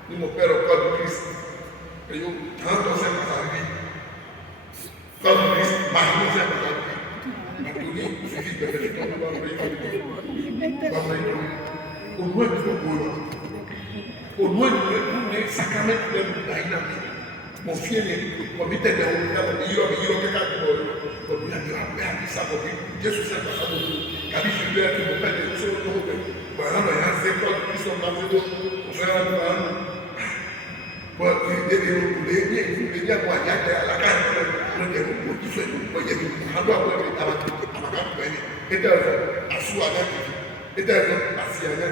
ní mo pẹ́rọ kọ́ọ̀dù Kristi èyí ò tán tó sẹ́ pàtàkì kọ́ọ̀dù Kristi máa ń sẹ́ pàtàkì àtòrí fífi bẹ̀rẹ̀ tó ń bá wọn lórí ònú ẹ̀mí tó gbòòrò ònú ẹ̀mí ní sàkámẹ́tì lẹ́nu ìdáyìnà mi mo fi ẹni kọmi tẹ̀lé ọ̀hún ní àwọn yíyọ kẹ́kẹ́ àdúgbò ọ̀dún yàtí àgbẹ̀ àti sàbọ̀bí Jésù sẹ́ńtà sàbọ̀bí kàbí ìṣẹ̀lẹ̀ ẹ̀kí mo pẹ̀lú ẹ̀kí sọ̀rọ̀ lọ́wọ́ bẹ̀ bọ̀dá náà yà ń sẹ́ kọ́ kristian náà tó òfin náà tó wà nù bọ̀ ẹ̀dẹ̀ òkùnlé ní ìfúnlé ní àwọn àyájẹ́ alákàtúntẹ̀ lọ́dẹ̀ òkú ìfẹ́ ọ̀yẹ̀ àdó àwọn ẹ̀mí àbàkàtúntẹ̀ ní ẹ̀dẹ̀ ẹ̀fọ́ àṣù àyájẹ́ ẹ̀dẹ̀ ẹ̀fọ́ àṣì àyájẹ́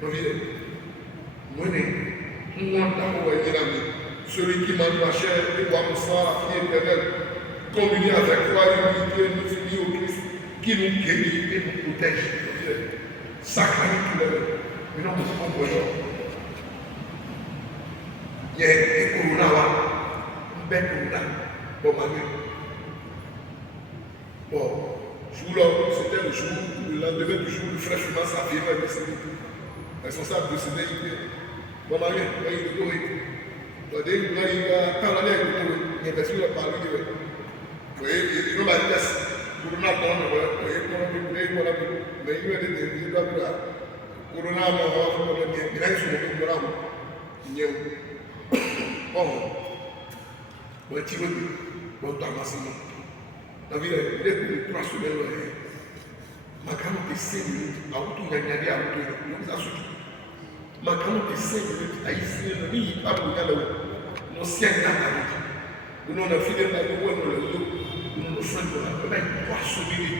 lórí ẹ̀ wọ́n ní wọ́n dáwọ́ ẹ̀yìn náà mi. Celui qui m'a marché et voit mon sang à la vie éternelle, communier avec toi et l'unité, nous unir au Christ, qui nous guérit et nous protège. Sacré tout le monde. Mais non, nous sommes bonjour. Il y a un corona, un bel corona, bon, bon, c'était le jour, le lendemain du jour, le frère Fuma, sa fille, elle décédé. Responsable de ce décédé. Bon, il y a Tọ́dé ìgbà ìgbà káwọn ní ẹ̀kọ́ tó ní ẹ̀fẹ̀ sí ìwọ̀n pàálù yìí rẹ̀. Kòye ìlú máa ń tẹ̀sí, kúrò náà tọ́ ọ̀nà wẹ̀, kòye kọ́nà bí kúrò ìwọ̀n náà bí lẹ́yìn ìwé tètè ní ìlú àbúrà. Kúrò náà mọ̀ ọ́ fún ọmọ ní ìlà ìṣòro tó gbọ́ra mọ̀ ìyẹn o. Ọ̀hún, wọ́n ti wọ́n bí wọ́n tó àmà sí mọ́. Nàbí rẹ̀ lẹ́kùn tó aṣọ lẹ́nu ẹ̀. Màkàmù ti sẹ́yìn àwọn tó yànyàdé àwọn tó yẹ Makano te sempre aïsé no ni abu yalo no sianga ali no na fide na ko no lo no front na ba kwa so bi ni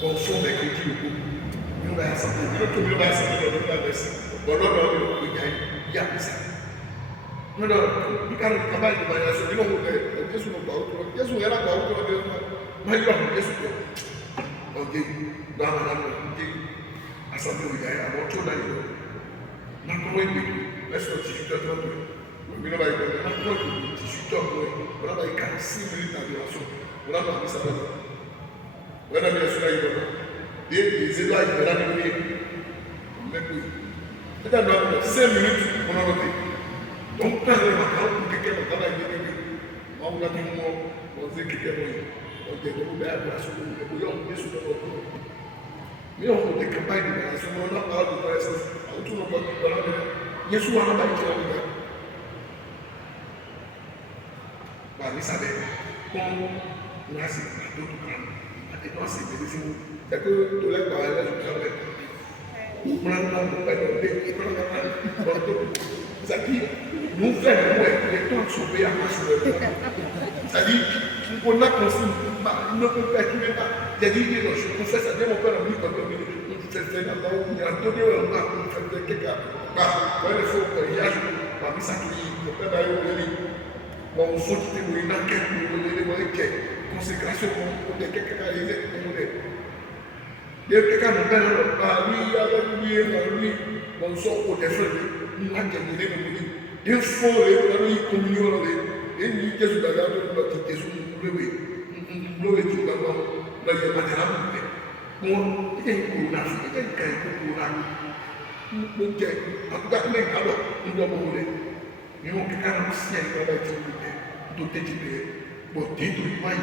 bon fond de que tu ko no ba sa no to bi ba sa no ba ba sa bo no no ko ya sa no bi kan ka ba ni ba ya so no ko Jesu no ba o Jesu era ba o de ma yo Jesu ko okay na assemblée òyà àwọn tó náà yọ n'akọwé gbèdú lẹsọ tìṣú tọtọ tó òbí náà bá yẹ kọ n'akọwé gbèdú tìṣú tọtọ wọn náà bá yẹ ká sí mílí tàbí ọsọ wọn náà bá yẹ sábà lọ wọn náà bá yẹ sọlá yìí lọ dé ìzédó àyè wọn náà bá yẹ mẹkọ yìí nígbà náà bá sẹ mílí wọn náà bá yẹ wọn kúrò àlẹ màkà wọn kékeré màkà bá yẹ kékeré wọn wọn náà bí wọn wọn zé kékeré wọn yìí wọn jẹ wọn bẹ àgbà sọgbọn ẹgbẹ yọ wọn yẹsùn lọ́wọ́ mi ò fún tẹkẹ báyìí nìkan ẹsẹ wọn náà báwọn lùkọ ẹsẹ àwọn tó wọn bọ lọ lọ bẹ yẹsùn wọn náà báyìí jẹ wọn nìkan wà ní sábẹ kọ́ ní àṣẹ àtọ́ tó kàn àti tó àṣẹ ìbẹ̀rẹ̀ sí wọn ẹgbẹ́ tó lẹ́gbàá ẹlẹ́sùn tó lẹ́ wọn náà mú pẹ̀lú ọdẹ ìkọlọ́ náà wọn tó sàbí mú fẹ́ mú ẹ̀ ẹ̀ tó àṣọ̀bẹ àmàṣọ ẹ̀ sàbí on a construit une couverture j'ai dit non je confesse à Dieu mon père ami quand c'est là il a donné un pas pour faire quelque part ouais il faut que il y a parmi ça qui mon père a eu bon faut quitter pour une enquête pour donner des consécration pour des quelque réalisé comme on est il quelqu'un mon père lui avec lui bon sort pour des frères une enquête de lui il faut lui communion et lui Jésus d'ailleurs de Jésus lórí tí gbàgbọ́ lọ́yẹ̀ màdàlámù rẹ̀ wọn ilé ìkòrò náà ilé ìka ìkòrò náà ló jẹ àkúgbà ilé ìkàlọ̀ ń lọ bọ̀ rẹ̀ nínú kíkà náà sí ẹ̀ lọ́wọ́ ẹ̀ tí ó lè tó tẹ́tí rẹ̀ bọ̀ dédò wáyé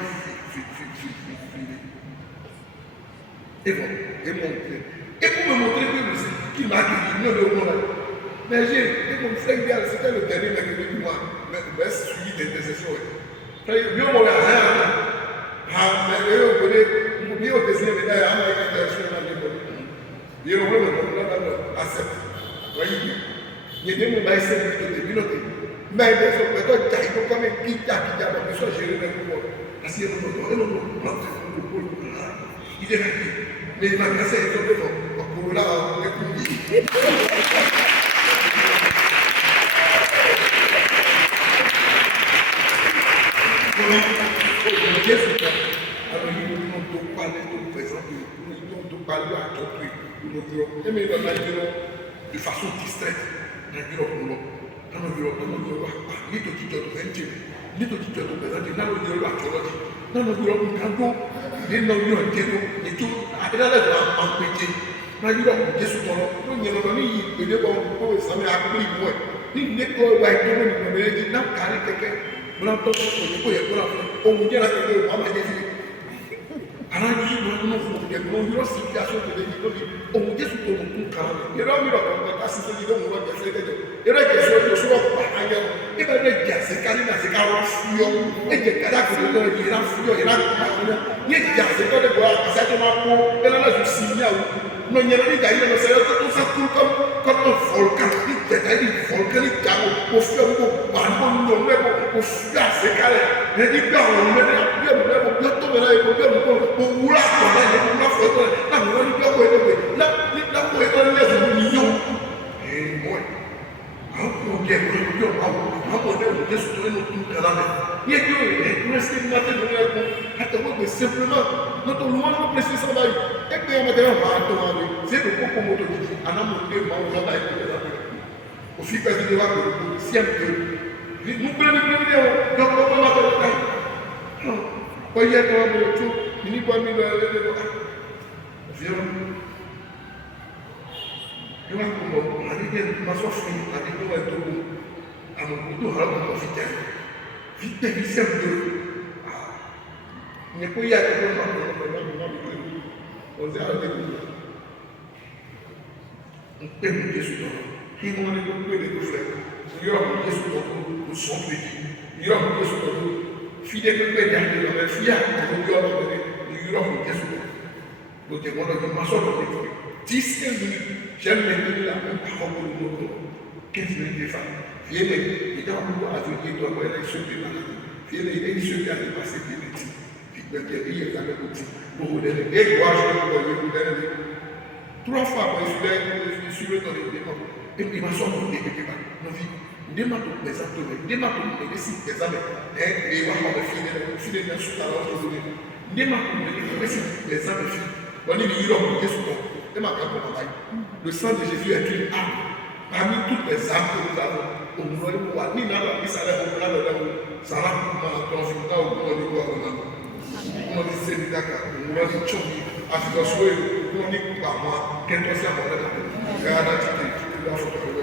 fi rẹ̀. Èvọ̀ èmọ̀ rẹ̀ èkó mẹ́mọ̀ tó lé wùsí kí màá kìí ní ọ̀dọ̀ ọmọ rẹ̀ mẹ́jẹ̀ èkó fẹ́ gbé àlùsí tẹ́lẹ̀ tẹ́lẹ̀ mẹ́kẹ́ ní wọn bẹ́ẹ̀ sì yí tẹ́tẹ́sẹ́sọ́ rẹ̀ bí ọmọ rẹ̀ àhẹ́ àmà ẹ̀rọ òkúlé bí ó tẹ̀sí ẹ̀mí dáyà àmà ẹ̀kẹ́ ẹ̀ṣọ́ náà lébọ̀ yẹ̀rọ wọ́n lọ́dọ̀ lọ́dọ̀ accept wáyé yẹ̀dẹ́ mú báyìí sẹ́ni tó tẹ̀bí lọ́tẹ̀ báyìí bẹ́ẹ̀ sọ pẹ̀tọ́ jà ìkó kọ́mẹ́ kíjà lọ bí sọ́ ṣeré rẹ̀ púpọ̀ àti ẹ̀rọ ìdè náà kí ní ìmọ̀ kẹsẹ̀ tó dé lọ ọkùnrin láwọn ẹkùn yìí. Jésù kan àwọn yìí ló tó palẹ̀ tó présenter tó palẹ̀ àtọ́tù ìdúró ẹ̀mí lọ nàìjíríà de façon distraite nàìjíríà kò lọ nàìjíríà kò lọ wà nítorí jíjọ tó fẹ́ ń jẹ nítorí jíjọ tó présenter náà ló yẹ lọ àtọ́lọ́jì nana yɔrɔ kun kan do ne na yɔrɔ te do ne to a bɛ ala yɛrɛ an pe te na yɔrɔ kun Yesu tɔrɔ n'o ɲɛnabɔ ni yi ele bɔ ko sami a kuli bɔ ni ne kɔ wa ye tɔgɔ ni mɛ ji n'a kari kɛkɛ bɔra tɔ o ni ko ye bɔra o mun jɛra kɛkɛ o ma ɲɛ fi ana yi ma n'o fɔ kɛ n'o yɔrɔ situation de yi ko bi o mun Yesu tɔ mun kun kalan yɔrɔ mi ba kɔ ka sise yi ko mun ba jɛse kɛ yɔrɔ jɛse o so ba a yɛ e bɛ ne jɛse kari na se ka wa fiyɔ e jɛ kada ko de dɔ yira fiyɔ yira kuma yɛ ye jɛse dɔ de bɔ a ka se ka ma ko e la su si nya o no ɲɛna ni jayi na se yɔrɔ to sa kuru kɔmi volcan ni jɛta ni volcan ni jago o fiyɔ ko ba ko ɲɔ mɛ ko fiyɔ a se ka lɛ ne ni bɛ a wɔn mɛ ne bɛ mun bɛ ko bɛ to mɛ na ye ko bɛ mun ko wula tɔ la ye ko wula fɔ tɔ la na mun ni bɛ ko ye ne ko ye na ko ye ko ne yɛ sɔrɔ ni yɔ ee mɔ an k'o kɛ ko yɔ an k'o kɛ o tɛ sɔrɔ e n'o tun kala mɛ i ye jɔ ye ne se ma tɛ ninnu ye ko a tɛ ko que simplement notre loi non précise ba yi e bɛ yɛrɛ tɛ maa tɔ ma bi se de ko mo to di a na mo de ma o la ba yi ko la o fi ka di wa ko si am de nu bɛ ni bɛ ni o dɔ ko ma ko ka o ye ko mo to ni ko mi ba le ko o fi ro yo ma ko mo ani de ma so fi ani ko ma to a mo to ha ko fi ta fi te fi se am de ne ko ya ko ma o se a de un peu de Jésus qui m'ont dit que les deux frères il y a un Jésus dans le son petit il y a un Jésus dans le fidèle que les gens de la fille il y a un Jésus donc je vois que ma soeur de 10-15 minutes j'aime maintenir la même parole de mon 15 minutes de femme viens il y a un peu à dire qu'il doit avoir l'élection de la viens il se vient de passer des métiers il y a un peu pour vous donner et moi je vais vous donner 3 fois je suis dans les démons et puis ma soeur me dit que ma vie démon de mes actes démon de mes signes des amis et moi je me file dans sous la roche de démon de mes signes des amis on est venu au Jésus et ma cape le sang de Jésus est une arme parmi toutes les armes que nous avons au monde où ni n'a pas ça là au plan de ça là pour dans une cas où on dit quoi on dit c'est d'accord on dit choubi à ce que on dit par moi qu'est-ce que ça va faire regarde tu dois